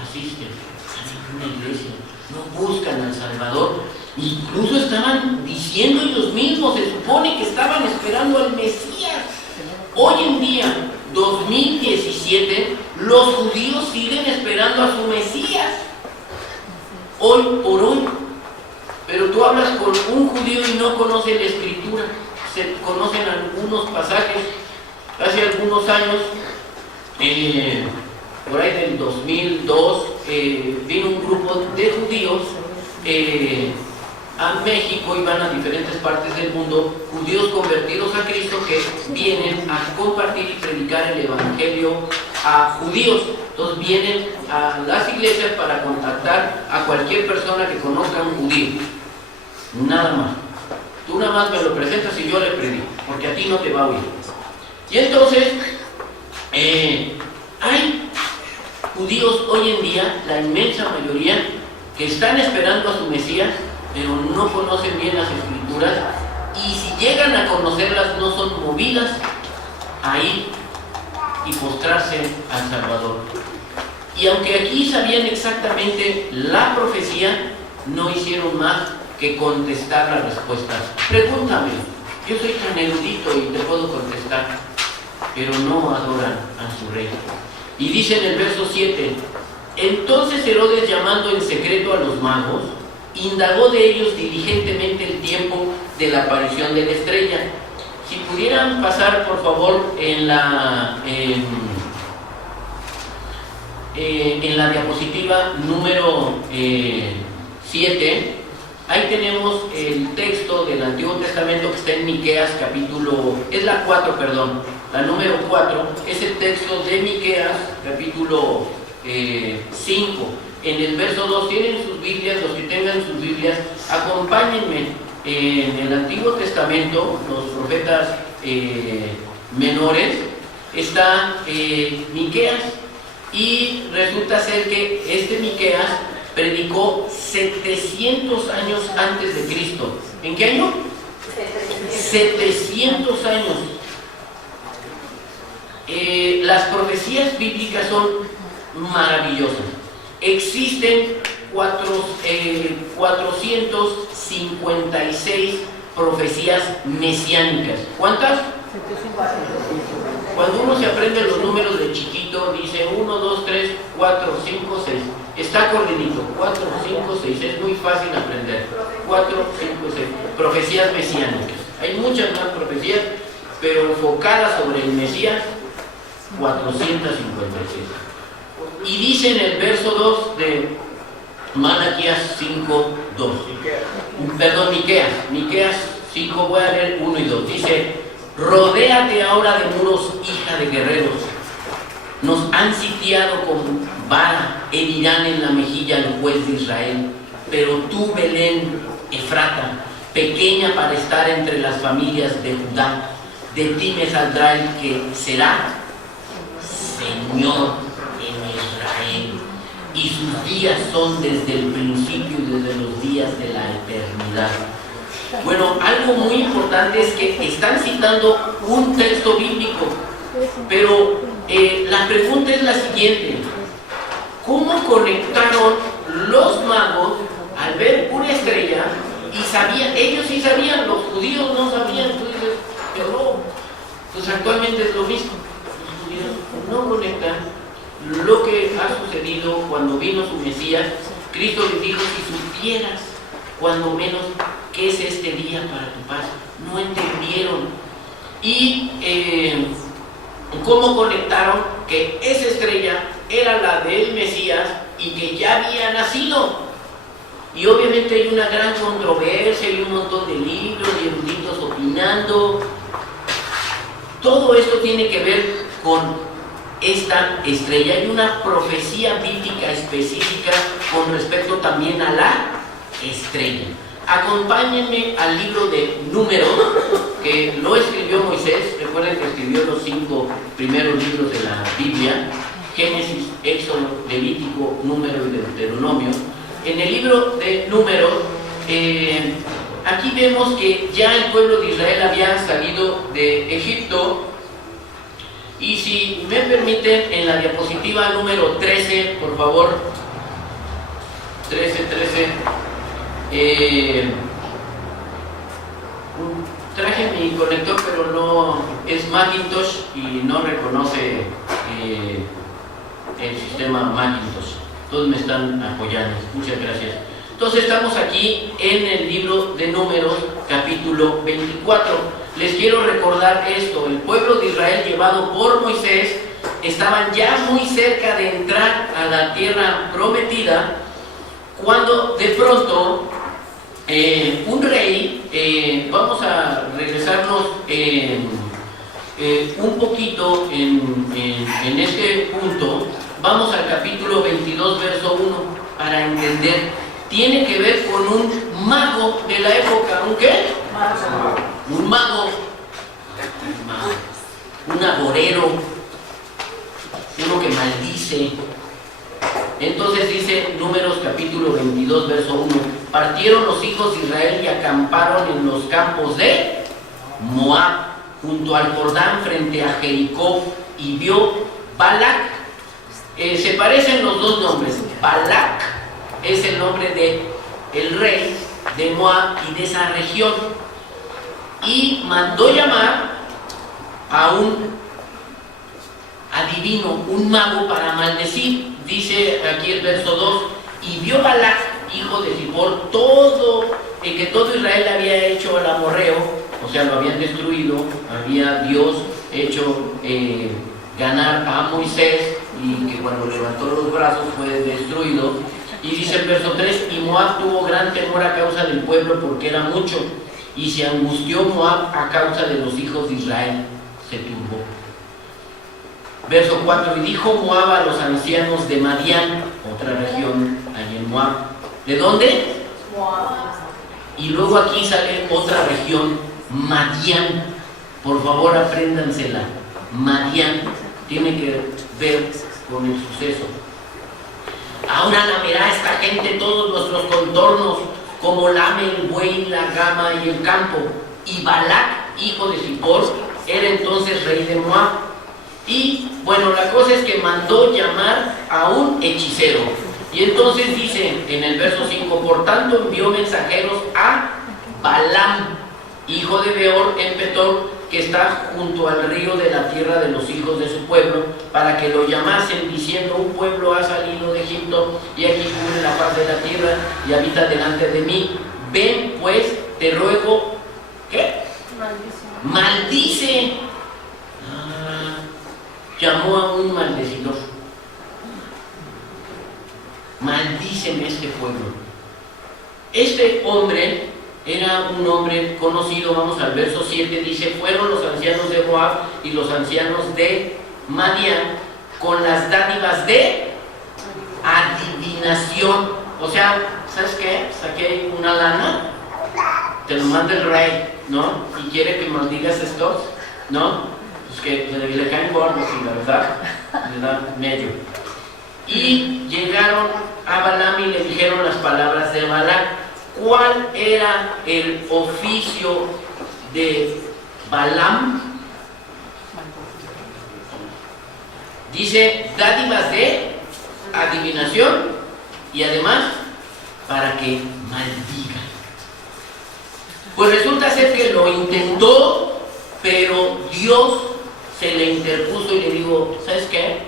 asisten a ninguna iglesia, no buscan al Salvador. Incluso estaban diciendo ellos mismos, se supone que estaban esperando al Mesías. Hoy en día, 2017, los judíos siguen esperando a su Mesías, hoy por hoy. Pero tú hablas con un judío y no conoce la Escritura. Se conocen algunos pasajes. Hace algunos años, por ahí del 2002, vino un grupo de judíos a México, y van a diferentes partes del mundo, judíos convertidos a Cristo que vienen a compartir y predicar el evangelio a judíos. Entonces vienen a las iglesias para contactar a cualquier persona que conozca a un judío. Nada más. Tú nada más me lo presentas y yo le predico, porque a ti no te va a oír. Y entonces, hay judíos hoy en día, la inmensa mayoría, que están esperando a su Mesías, pero no conocen bien las Escrituras, y si llegan a conocerlas, no son movidas a ir y postrarse al Salvador. Y aunque aquí sabían exactamente la profecía, no hicieron más que contestar las respuestas. Pregúntame, yo soy tan erudito y te puedo contestar, pero no adoran a su rey. Y dice en el verso 7: entonces Herodes, llamando en secreto a los magos, indagó de ellos diligentemente el tiempo de la aparición de la estrella. Si pudieran pasar por favor en la diapositiva número 7, ahí tenemos el texto del Antiguo Testamento que está en Miqueas capítulo, es la 4, perdón, la número 4, es el texto de Miqueas capítulo 5. En el verso 2, tienen sus Biblias, los que tengan sus Biblias, acompáñenme. En el Antiguo Testamento, los profetas menores, está Miqueas, y resulta ser que este Miqueas predicó 700 años antes de Cristo. ¿En qué año? 700 años. Las profecías bíblicas son maravillosas. Existen 456 profecías mesiánicas. ¿Cuántas? Cuando uno se aprende los números de chiquito, dice 1, 2, 3, 4, 5, 6. Está corridito. 4, 5, 6. Es muy fácil aprender. 4, 5, 6. Profecías mesiánicas. Hay muchas más profecías, pero enfocadas sobre el Mesías, 456. Y dice en el verso 2 de Malaquías 5, 2. Perdón, Miqueas 5, voy a leer 1 y 2. Dice: rodéate ahora de muros, hija de guerreros. Nos han sitiado con vara, herirán en la mejilla al juez de Israel. Pero tú, Belén, Efrata, pequeña para estar entre las familias de Judá, de ti me saldrá el que será Señor en Israel, y sus días son desde el principio y desde los días de la eternidad. Bueno, algo muy importante es que están citando un texto bíblico, pero la pregunta es la siguiente: ¿cómo conectaron los magos al ver una estrella y sabían? Ellos sí sabían, los judíos no sabían. Tú dices, pero pues actualmente es lo mismo. Los judíos no conectan lo que ha sucedido cuando vino su Mesías. Cristo les dijo: si supieras cuando menos qué es este día para tu paz. No entendieron. Y cómo conectaron que esa estrella era la del Mesías y que ya había nacido. Y obviamente hay una gran controversia, hay un montón de libros y eruditos opinando. Todo esto tiene que ver con esta estrella. Hay una profecía bíblica específica con respecto también a la estrella. Acompáñenme al libro de Números, que lo escribió Moisés. Recuerden que escribió los 5 primeros libros de la Biblia: Génesis, Éxodo, Levítico, Número y Deuteronomio. En el libro de Números, aquí vemos que ya el pueblo de Israel había salido de Egipto. Y si me permiten, en la diapositiva número 13, por favor, 13. Traje mi conector, pero no es Macintosh y no reconoce el sistema Macintosh. Todos me están apoyando, muchas gracias. Entonces estamos aquí en el libro de Números, capítulo 24. Les quiero recordar esto: el pueblo de Israel, llevado por Moisés, estaban ya muy cerca de entrar a la tierra prometida, cuando de pronto un rey, vamos a regresarnos un poquito en este punto. Vamos al capítulo 22, verso 1, para entender. Tiene que ver con un mago de la época. ¿Un qué? Un mago, un agorero, uno que maldice. Entonces dice Números capítulo 22, verso 1: partieron los hijos de Israel y acamparon en los campos de Moab, junto al Jordán, frente a Jericó, y vio Balac. Se parecen los dos nombres. Balac es el nombre de el rey de Moab y de esa región, y mandó llamar a un adivino, un mago, para maldecir. Dice aquí el verso 2: y vio Balac, hijo de Zippor, que todo Israel había hecho al amorreo, o sea, lo habían destruido. Había Dios hecho ganar a Moisés, y que cuando levantó los brazos fue destruido. Y dice el verso 3: y Moab tuvo gran temor a causa del pueblo, porque era mucho, y se angustió Moab a causa de los hijos de Israel, se turbó. Verso 4: y dijo Moab a los ancianos de Madián, otra región allí en Moab. ¿De dónde? Moab. Y luego aquí sale otra región, Madián. Por favor, apréndansela. Madián tiene que ver con el suceso. Ahora lamerá esta gente todos nuestros contornos, como lame el buey, la gama y el campo. Y Balac, hijo de Zippor, era entonces rey de Moab. Y bueno, la cosa es que mandó llamar a un hechicero. Y entonces dice en el verso 5, por tanto envió mensajeros a Balaam, hijo de Beor en Petor, que está junto al río de la tierra de los hijos de su pueblo, para que lo llamasen, diciendo, un pueblo ha salido de Egipto, y aquí cubre la faz de la tierra, y habita delante de mí. Ven, pues, te ruego, ¿qué? Maldice. Llamó a un maldecidor. Maldíceme este pueblo. Este hombre era un hombre conocido. Vamos al verso 7, dice, fueron los ancianos de Moab y los ancianos de Madián con las dádivas de adivinación. O sea, ¿sabes qué? Saqué una lana, te lo manda el rey, ¿no? Y quiere que maldigas estos, ¿no? Pues que le caen gordos y la verdad le da medio. Y llegaron a Balaam y le dijeron las palabras de Balac. ¿Cuál era el oficio de Balaam? Dice, dádivas de adivinación y además para que maldiga. Pues resulta ser que lo intentó, pero Dios se le interpuso y le dijo, ¿sabes qué?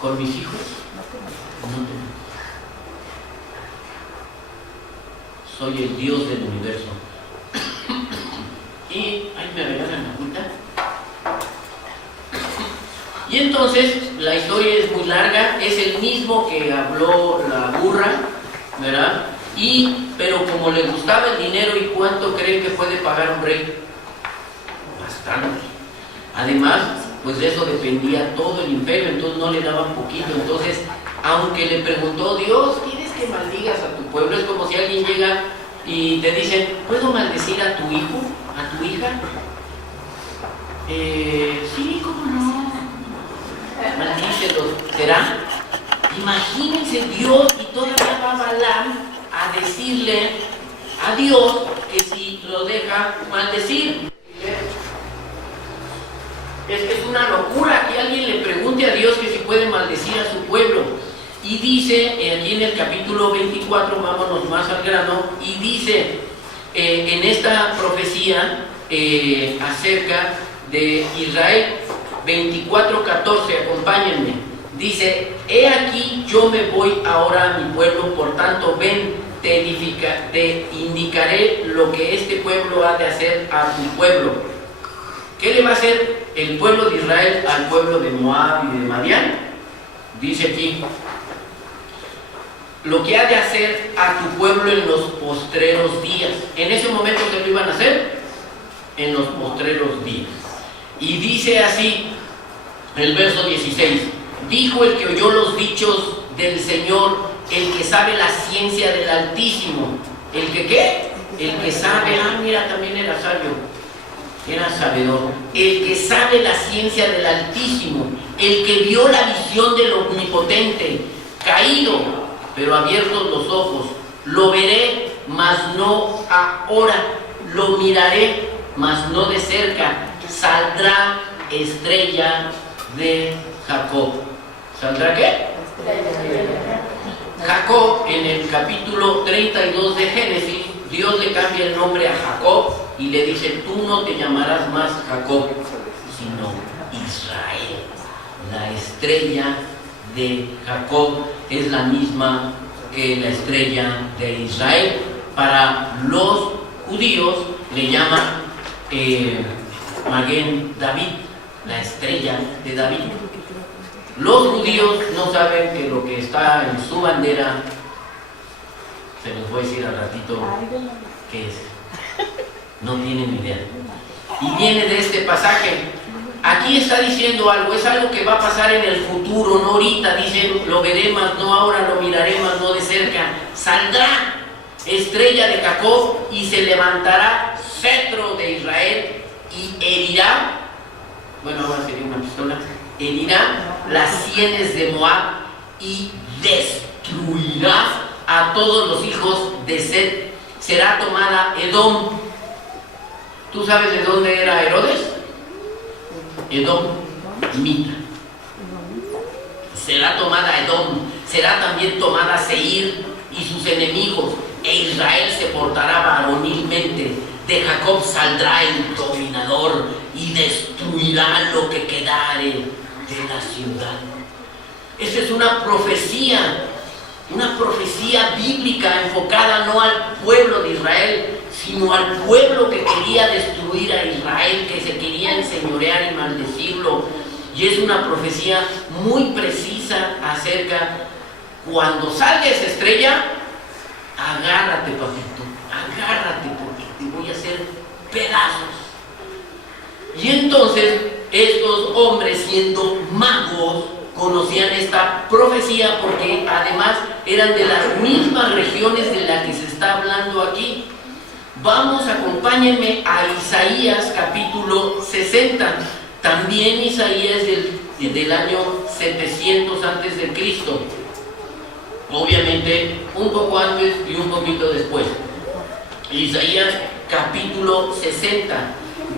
Con mis hijos no te metas. Soy el Dios del universo. Y ahí me regalan la cuenta. Y entonces la historia es muy larga, es el mismo que habló la burra, ¿verdad? Pero como le gustaba el dinero, ¿y cuánto creen que puede pagar un rey? Bastante. Además, pues de eso dependía todo el imperio, entonces no le daban poquito. Entonces, aunque le preguntó Dios, ¿quieres que maldigas a tu pueblo? Es como si alguien llega y te dice, ¿puedo maldecir a tu hijo, a tu hija? Sí, ¿cómo no? Maldícelos, ¿será? Imagínense Dios, y todavía va Balaam a decirle a Dios que si lo deja maldecir. Es una locura que alguien le pregunte a Dios que si puede maldecir a su pueblo. Y dice, aquí en el capítulo 24, vámonos más al grano, y dice en esta profecía acerca de Israel, 24:14, acompáñenme. Dice, he aquí yo me voy ahora a mi pueblo, por tanto ven, te indicaré lo que este pueblo ha de hacer a tu pueblo. ¿Qué le va a hacer el pueblo de Israel al pueblo de Moab y de Madián? Dice aquí, lo que ha de hacer a tu pueblo en los postreros días. En ese momento, ¿qué lo iban a hacer? En los postreros días. Y dice así, el verso 16, dijo el que oyó los dichos del Señor, el que sabe la ciencia del Altísimo. ¿El que qué? El que sabe, mira, también era sabio, era sabedor. El que sabe la ciencia del Altísimo, el que vio la visión del Omnipotente, caído, pero abiertos los ojos. Lo veré, mas no ahora. Lo miraré, mas no de cerca. Saldrá estrella de Jacob. ¿Saldrá qué? Jacob, en el capítulo 32 de Génesis, Dios le cambia el nombre a Jacob y le dice, tú no te llamarás más Jacob, sino Israel. La estrella de Jacob es la misma que la estrella de Israel. Para los judíos le llaman Maguen David, la estrella de David. Los judíos no saben que lo que está en su bandera, se los voy a decir al ratito qué es. No tienen idea. Y viene de este pasaje. Aquí está diciendo algo, es algo que va a pasar en el futuro, no ahorita. Dice, lo veré, mas no ahora, lo miraré, mas no de cerca. Saldrá estrella de Jacob y se levantará cetro de Israel y herirá, bueno, ahora sería una pistola, herirá las sienes de Moab y destruirá a todos los hijos de Set. Será tomada Edom. ¿Tú sabes de dónde era Herodes? Edom, Mita. Será tomada Edom, será también tomada Seir y sus enemigos, e Israel se portará varonilmente. De Jacob saldrá el dominador y destruirá lo que quedare de la ciudad. Esta es una profecía bíblica enfocada no al pueblo de Israel, sino al pueblo que quería destruir a Israel, que se quería enseñorear y maldecirlo. Y es una profecía muy precisa acerca, cuando salga esa estrella, agárrate, papito, agárrate, porque te voy a hacer pedazos. Y entonces estos hombres, siendo magos, conocían esta profecía, porque además eran de las mismas regiones de las que se está hablando aquí. Vamos, acompáñenme a Isaías capítulo 60. También Isaías del año 700 antes de Cristo. Obviamente un poco antes y un poquito después. Isaías capítulo 60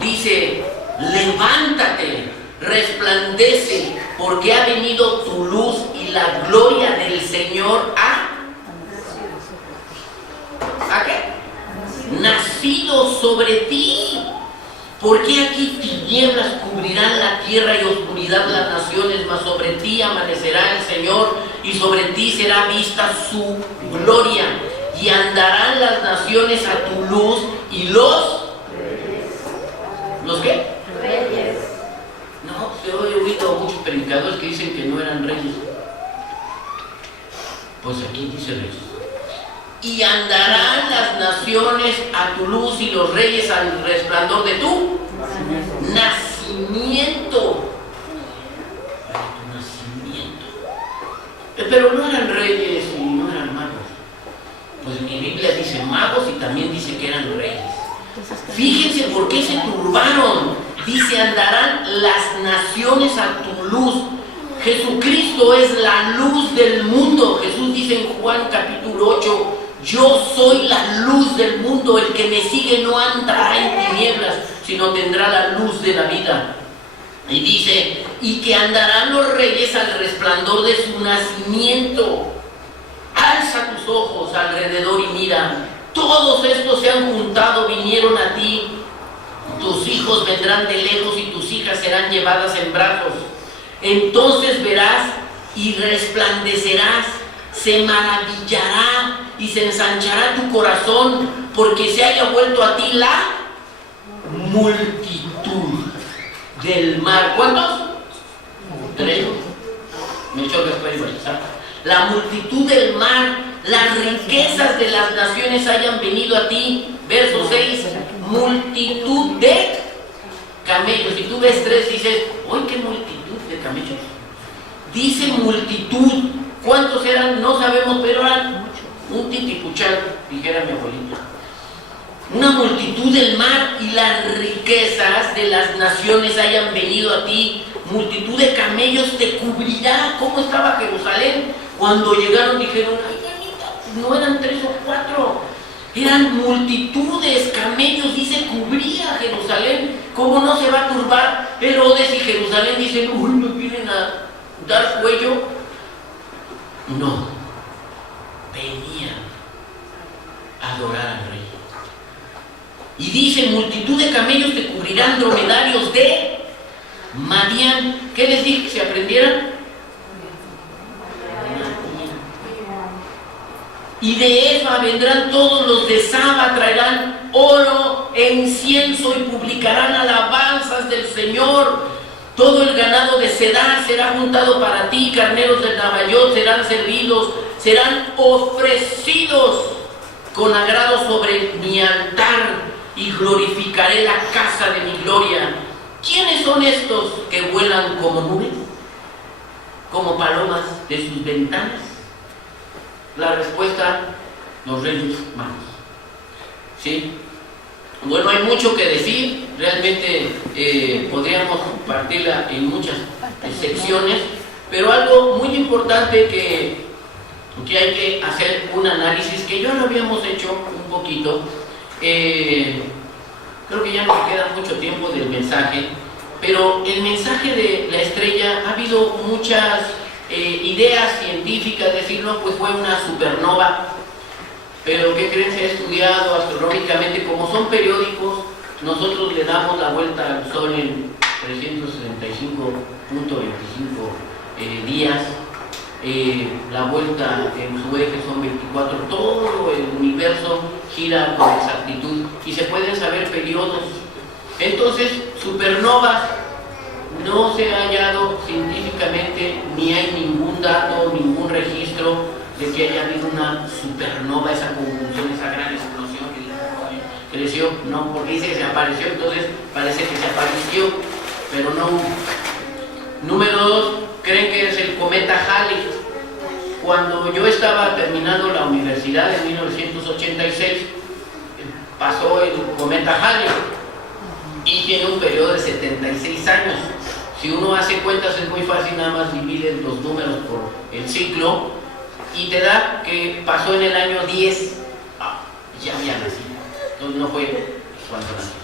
dice: levántate, resplandece, porque ha venido tu luz y la gloria del Señor ¿a qué? Nacido sobre ti. Porque aquí tinieblas cubrirán la tierra y oscuridad las naciones, mas sobre ti amanecerá el Señor y sobre ti será vista su gloria. Y andarán las naciones a tu luz y ¿los qué? Reyes. No, yo he oído a muchos predicadores que dicen que no eran reyes. Pues aquí dice reyes. Y andarán las naciones a tu luz y los reyes al resplandor de tu nacimiento. Pero no eran reyes y no eran magos. Pues mi Biblia dice magos y también dice que eran reyes. Fíjense por qué se turbaron. Dice: andarán las naciones a tu luz. Jesucristo es la luz del mundo. Jesús dice en Juan capítulo 8: yo soy la luz del mundo, el que me sigue no andará en tinieblas, sino tendrá la luz de la vida. Y dice: y que andarán los reyes al resplandor de su nacimiento. Alza tus ojos alrededor y mira, todos estos se han juntado, vinieron a ti. Tus hijos vendrán de lejos y tus hijas serán llevadas en brazos. Entonces verás y resplandecerás, se maravillará y se ensanchará tu corazón, porque se haya vuelto a ti la multitud del mar. ¿Cuántos? 3. La multitud del mar, las riquezas de las naciones hayan venido a ti. Verso 6. Multitud de camellos. Si tú ves 3 dices: ¡uy, qué multitud de camellos! Dice multitud. ¿Cuántos eran? No sabemos, pero eran un titipuchal, dijera mi abuelita. Una multitud del mar y las riquezas de las naciones hayan venido a ti. Multitud de camellos te cubrirá. ¿Cómo estaba Jerusalén? Cuando llegaron dijeron: ay, no eran 3 o 4, eran multitudes, camellos, dice, cubría Jerusalén. ¿Cómo no se va a turbar Herodes y Jerusalén? Dicen: uy, nos vienen a dar cuello. No, venían a adorar al rey. Y dice: multitud de camellos te cubrirán, dromedarios de Madián. ¿Qué les dije que se aprendieran? Y de Eva vendrán todos los de Saba, traerán oro e incienso y publicarán alabanzas del Señor. Todo el ganado de Cedar será juntado para ti, carneros del Nabayot serán servidos, serán ofrecidos con agrado sobre mi altar, y glorificaré la casa de mi gloria. ¿Quiénes son estos que vuelan como nubes, como palomas de sus ventanas? La respuesta: los Reyes Magos. ¿Sí? Bueno, hay mucho que decir. Realmente podríamos partirla en muchas secciones, pero algo muy importante que hay que hacer un análisis, que ya lo habíamos hecho un poquito. Creo que ya no me queda mucho tiempo del mensaje, pero el mensaje de la estrella ha habido muchas ideas científicas, decirlo, pues fue una supernova. Pero ¿qué creen? Se ha estudiado astronómicamente, como son periódicos, nosotros le damos la vuelta al Sol en 365.25 días. La vuelta en su eje son 24, todo el universo gira con exactitud y se pueden saber periodos. Entonces, supernovas no se ha hallado científicamente, ni hay ningún dato, ningún registro de que haya habido una supernova, esa conjunción, esa gran explosión que creció, no, porque dice que se apareció, entonces parece que se apareció, pero no hubo. Número 2, creen que es el cometa Halley. Cuando yo estaba terminando la universidad en 1986, pasó el cometa Halley y tiene un periodo de 76 años. Si uno hace cuentas es muy fácil, nada más divide los números por el ciclo y te da que pasó en el año 10. Ya había nacido, entonces no fue cuando nació.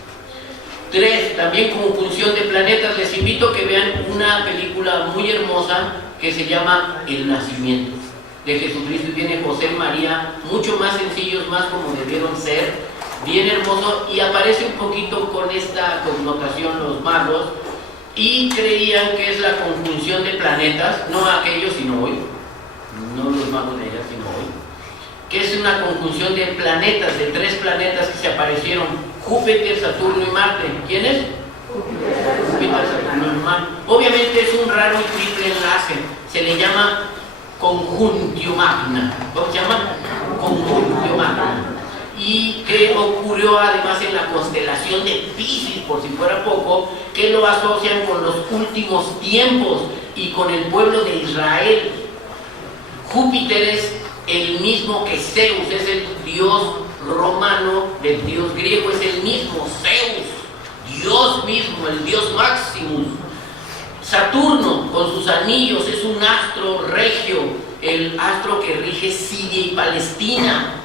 3, también como función de planetas, les invito a que vean una película muy hermosa que se llama El Nacimiento de Jesucristo, y viene José y María, mucho más sencillos, más como debieron ser, bien hermoso, y aparece un poquito con esta connotación los magos, y creían que es la conjunción de planetas, no aquellos sino hoy, no los magos de allá sino hoy, que es una conjunción de planetas, de 3 planetas que se aparecieron: Júpiter, Saturno y Marte. ¿Quién es? Júpiter, Saturno y Marte. Obviamente es un raro y triple enlace, se le llama conjuntio magna. ¿Cómo se llama? Conjuntio magna. Y que ocurrió además en la constelación de Piscis, por si fuera poco, que lo asocian con los últimos tiempos y con el pueblo de Israel. Júpiter es el mismo que Zeus, es el dios romano del dios griego, es el mismo Zeus, Dios mismo, el dios Maximus. Saturno con sus anillos es un astro regio, el astro que rige Siria y Palestina.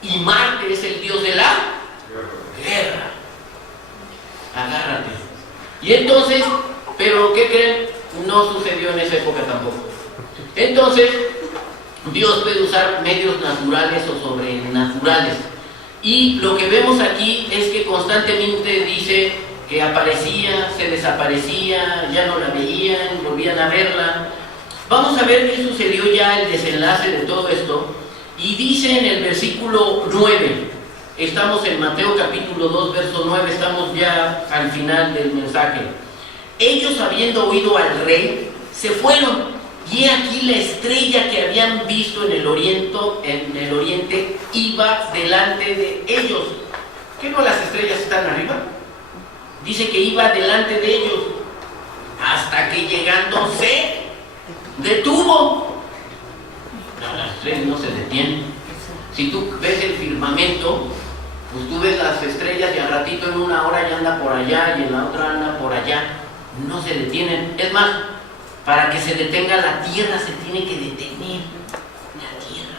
Y Marte es el dios de la guerra. Agárrate. Y entonces, pero ¿qué creen? No sucedió en esa época tampoco. Entonces, Dios puede usar medios naturales o sobrenaturales. Y lo que vemos aquí es que constantemente dice que aparecía, se desaparecía, ya no la veían, volvían a verla. Vamos a ver qué sucedió ya, el desenlace de todo esto. Y dice en el versículo 9, estamos en Mateo capítulo 2, verso 9, estamos ya al final del mensaje. Ellos, habiendo oído al rey, se fueron, y he aquí la estrella que habían visto en el oriente iba delante de ellos. ¿Qué no las estrellas están arriba? Dice que iba delante de ellos, hasta que llegando se detuvo. No, las estrellas no se detienen. Si tú ves el firmamento, pues tú ves las estrellas y al ratito en una hora ya anda por allá y en la otra anda por allá. No se detienen. Es más, para que se detenga la tierra se tiene que detener la tierra.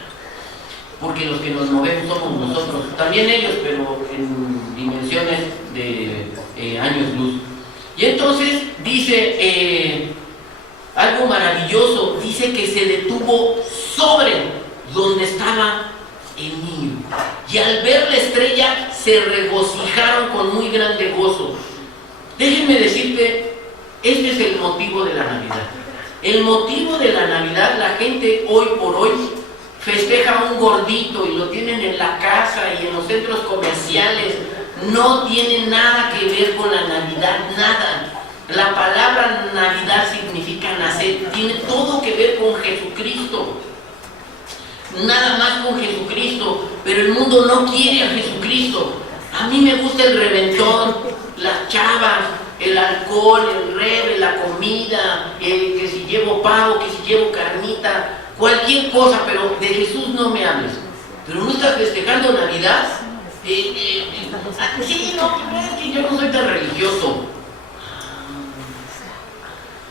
Porque los que nos movemos somos nosotros. También ellos, pero en dimensiones de años luz. Y entonces dice algo maravilloso. Dice que se detuvo sobre donde estaba Emir. Y al ver la estrella se regocijaron con muy grande gozo. Déjenme decirte, este es el motivo de la Navidad. El motivo de la Navidad, la gente hoy por hoy festeja un gordito y lo tienen en la casa y en los centros comerciales. No tiene nada que ver con la Navidad, nada. La palabra Navidad significa nacer, tiene todo que ver con Jesucristo. Nada más con Jesucristo, pero el mundo no quiere a Jesucristo. A mí me gusta el reventón, las chavas, el alcohol, el reve, la comida, que si llevo pavo, que si llevo carnita, cualquier cosa, pero de Jesús no me hables. ¿Pero no estás festejando Navidad? Sí, no, es que yo no soy tan religioso.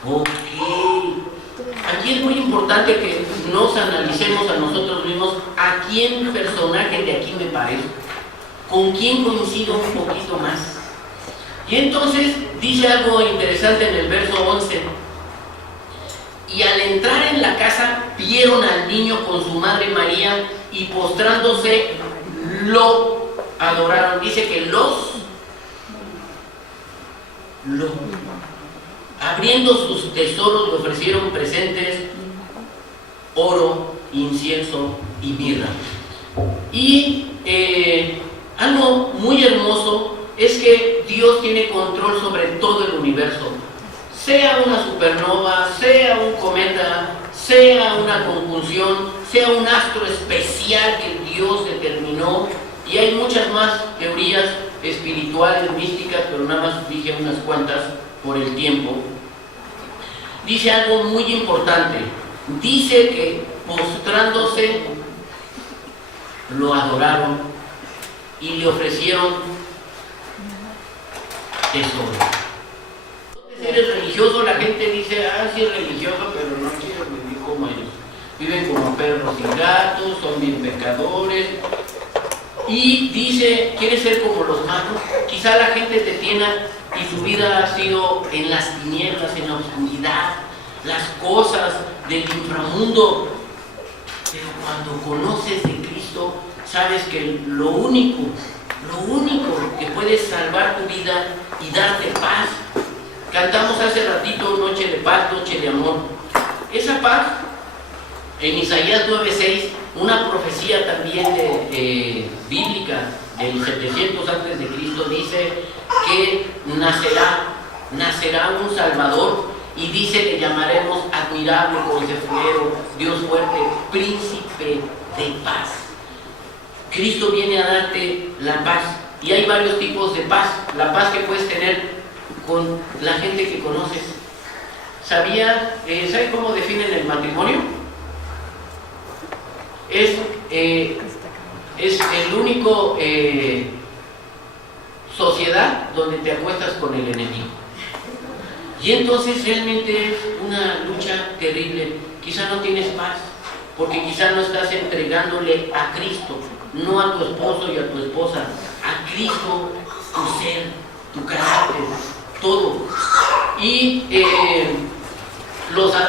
Ok. Aquí es muy importante que nos analicemos a nosotros mismos a quién personaje de aquí me parezco, con quién coincido un poquito más. Y entonces dice algo interesante en el verso 11. Y al entrar en la casa, vieron al niño con su madre María y postrándose lo adoraron. Dice que abriendo sus tesoros le ofrecieron presentes, oro, incienso y mirra. Y algo muy hermoso es que Dios tiene control sobre todo el universo. Sea una supernova, sea un cometa, sea una conjunción, sea un astro especial que Dios determinó. Y hay muchas más teorías espirituales, místicas, pero nada más dije unas cuantas por el tiempo. Dice algo muy importante. Dice que postrándose lo adoraron y le ofrecieron tesoro. Entonces eres religioso, la gente dice, sí es religioso, pero no quiero vivir como ellos. Viven como perros y gatos, son bien pecadores. Y dice, ¿quieres ser como los malos? Quizá la gente te tiene y su vida ha sido en las tinieblas, en la oscuridad, las cosas del inframundo. Pero cuando conoces de Cristo, sabes que lo único que puede salvar tu vida y darte paz. Cantamos hace ratito Noche de Paz, Noche de Amor. Esa paz, en Isaías 9:6, una profecía también bíblica del 700 antes de Cristo, dice que nacerá un Salvador, y dice le llamaremos admirable, consejero, Dios fuerte, príncipe de paz. Cristo viene a darte la paz, y hay varios tipos de paz. La paz que puedes tener con la gente que conoces. ¿Sabe cómo definen el matrimonio? Es el único sociedad donde te acuestas con el enemigo. Y entonces realmente es una lucha terrible. Quizá no tienes paz, porque quizá no estás entregándole a Cristo, no a tu esposo y a tu esposa, a Cristo, tu ser, tu carácter, todo. Y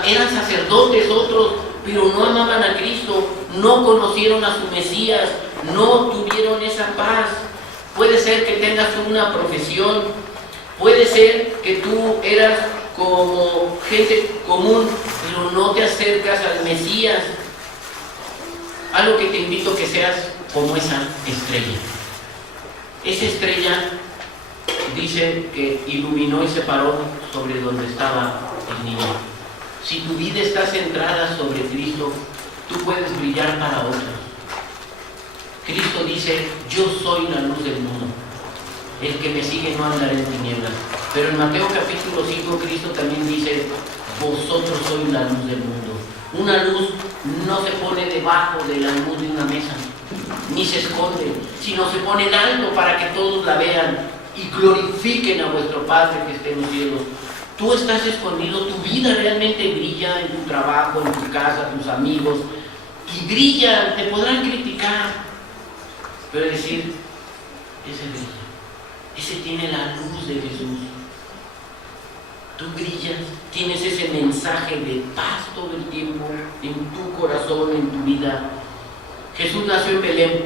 eran sacerdotes otros, pero no amaban a Cristo, no conocieron a su Mesías, no tuvieron esa paz. Puede ser que tengas una profesión, puede ser que tú eras como gente común, pero no te acercas al Mesías. Algo que te invito a que seas como esa estrella. Esa estrella dice que iluminó y se paró sobre donde estaba el niño. Si tu vida está centrada sobre Cristo, tú puedes brillar para otros. Cristo dice, yo soy la luz del mundo. El que me sigue no andará en tinieblas. Pero en Mateo capítulo 5, Cristo también dice, vosotros sois la luz del mundo. Una luz no se pone debajo de la luz de una mesa, ni se esconde, sino se pone en alto para que todos la vean y glorifiquen a vuestro Padre que esté en los cielos. Tú estás escondido, tu vida realmente brilla en tu trabajo, en tu casa, tus amigos, y brilla, te podrán criticar, pero decir, ese brilla, ese tiene la luz de Jesús. Tú brillas, tienes ese mensaje de paz todo el tiempo en tu corazón, en tu vida. Jesús nació en Belén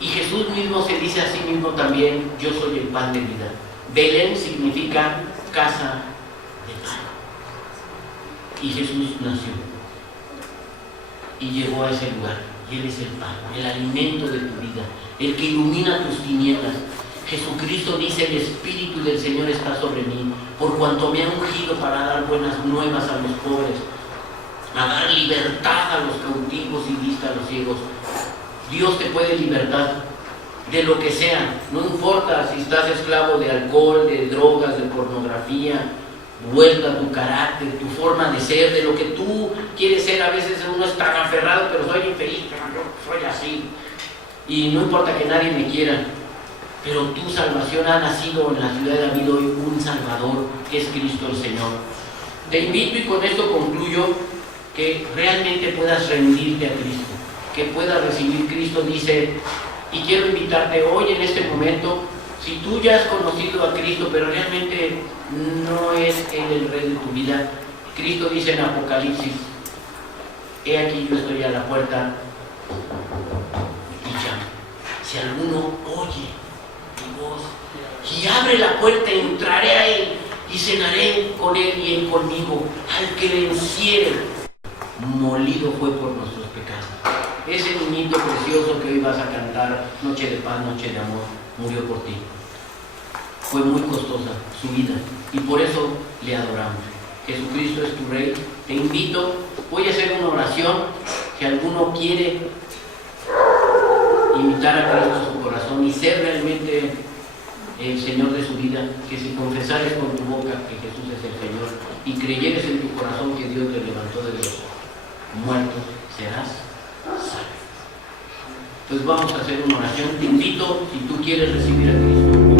y Jesús mismo se dice a sí mismo también, yo soy el pan de vida. Belén significa casa de pan. Y Jesús nació y llegó a ese lugar, y Él es el pan, el alimento de tu vida, el que ilumina tus tinieblas. Jesucristo dice, el Espíritu del Señor está sobre mí, por cuanto me ha ungido para dar buenas nuevas a los pobres, a dar libertad a los cautivos y vista a los ciegos. Dios te puede libertar de lo que sea, no importa si estás esclavo de alcohol, de drogas, de pornografía, vuelta tu carácter, tu forma de ser, de lo que tú quieres ser. A veces uno está tan aferrado, pero soy infeliz, pero yo soy así, y no importa que nadie me quiera. Pero tu salvación ha nacido en la ciudad de David hoy un Salvador, que es Cristo el Señor. Te invito, y con esto concluyo, que realmente puedas rendirte a Cristo, que puedas recibir. Cristo dice, y quiero invitarte hoy en este momento, si tú ya has conocido a Cristo, pero realmente no es Él el Rey de tu vida, Cristo dice en Apocalipsis: he aquí yo estoy a la puerta y llamo. Si alguno oye mi voz y abre la puerta, entraré a él y cenaré con él y él conmigo. Al que venciere, molido fue por nuestros pecados. Ese niñito precioso que hoy vas a cantar, Noche de Paz, Noche de Amor, murió por ti. Fue muy costosa su vida y por eso le adoramos. Jesucristo es tu Rey. Te invito, voy a hacer una oración. Si alguno quiere imitar a Cristo en su corazón y ser realmente el Señor de su vida, que si confesares con tu boca que Jesús es el Señor y creyeres en tu corazón que Dios te levantó de los muertos, serás salvo. Pues vamos a hacer una oración. Te invito, si tú quieres recibir a Cristo,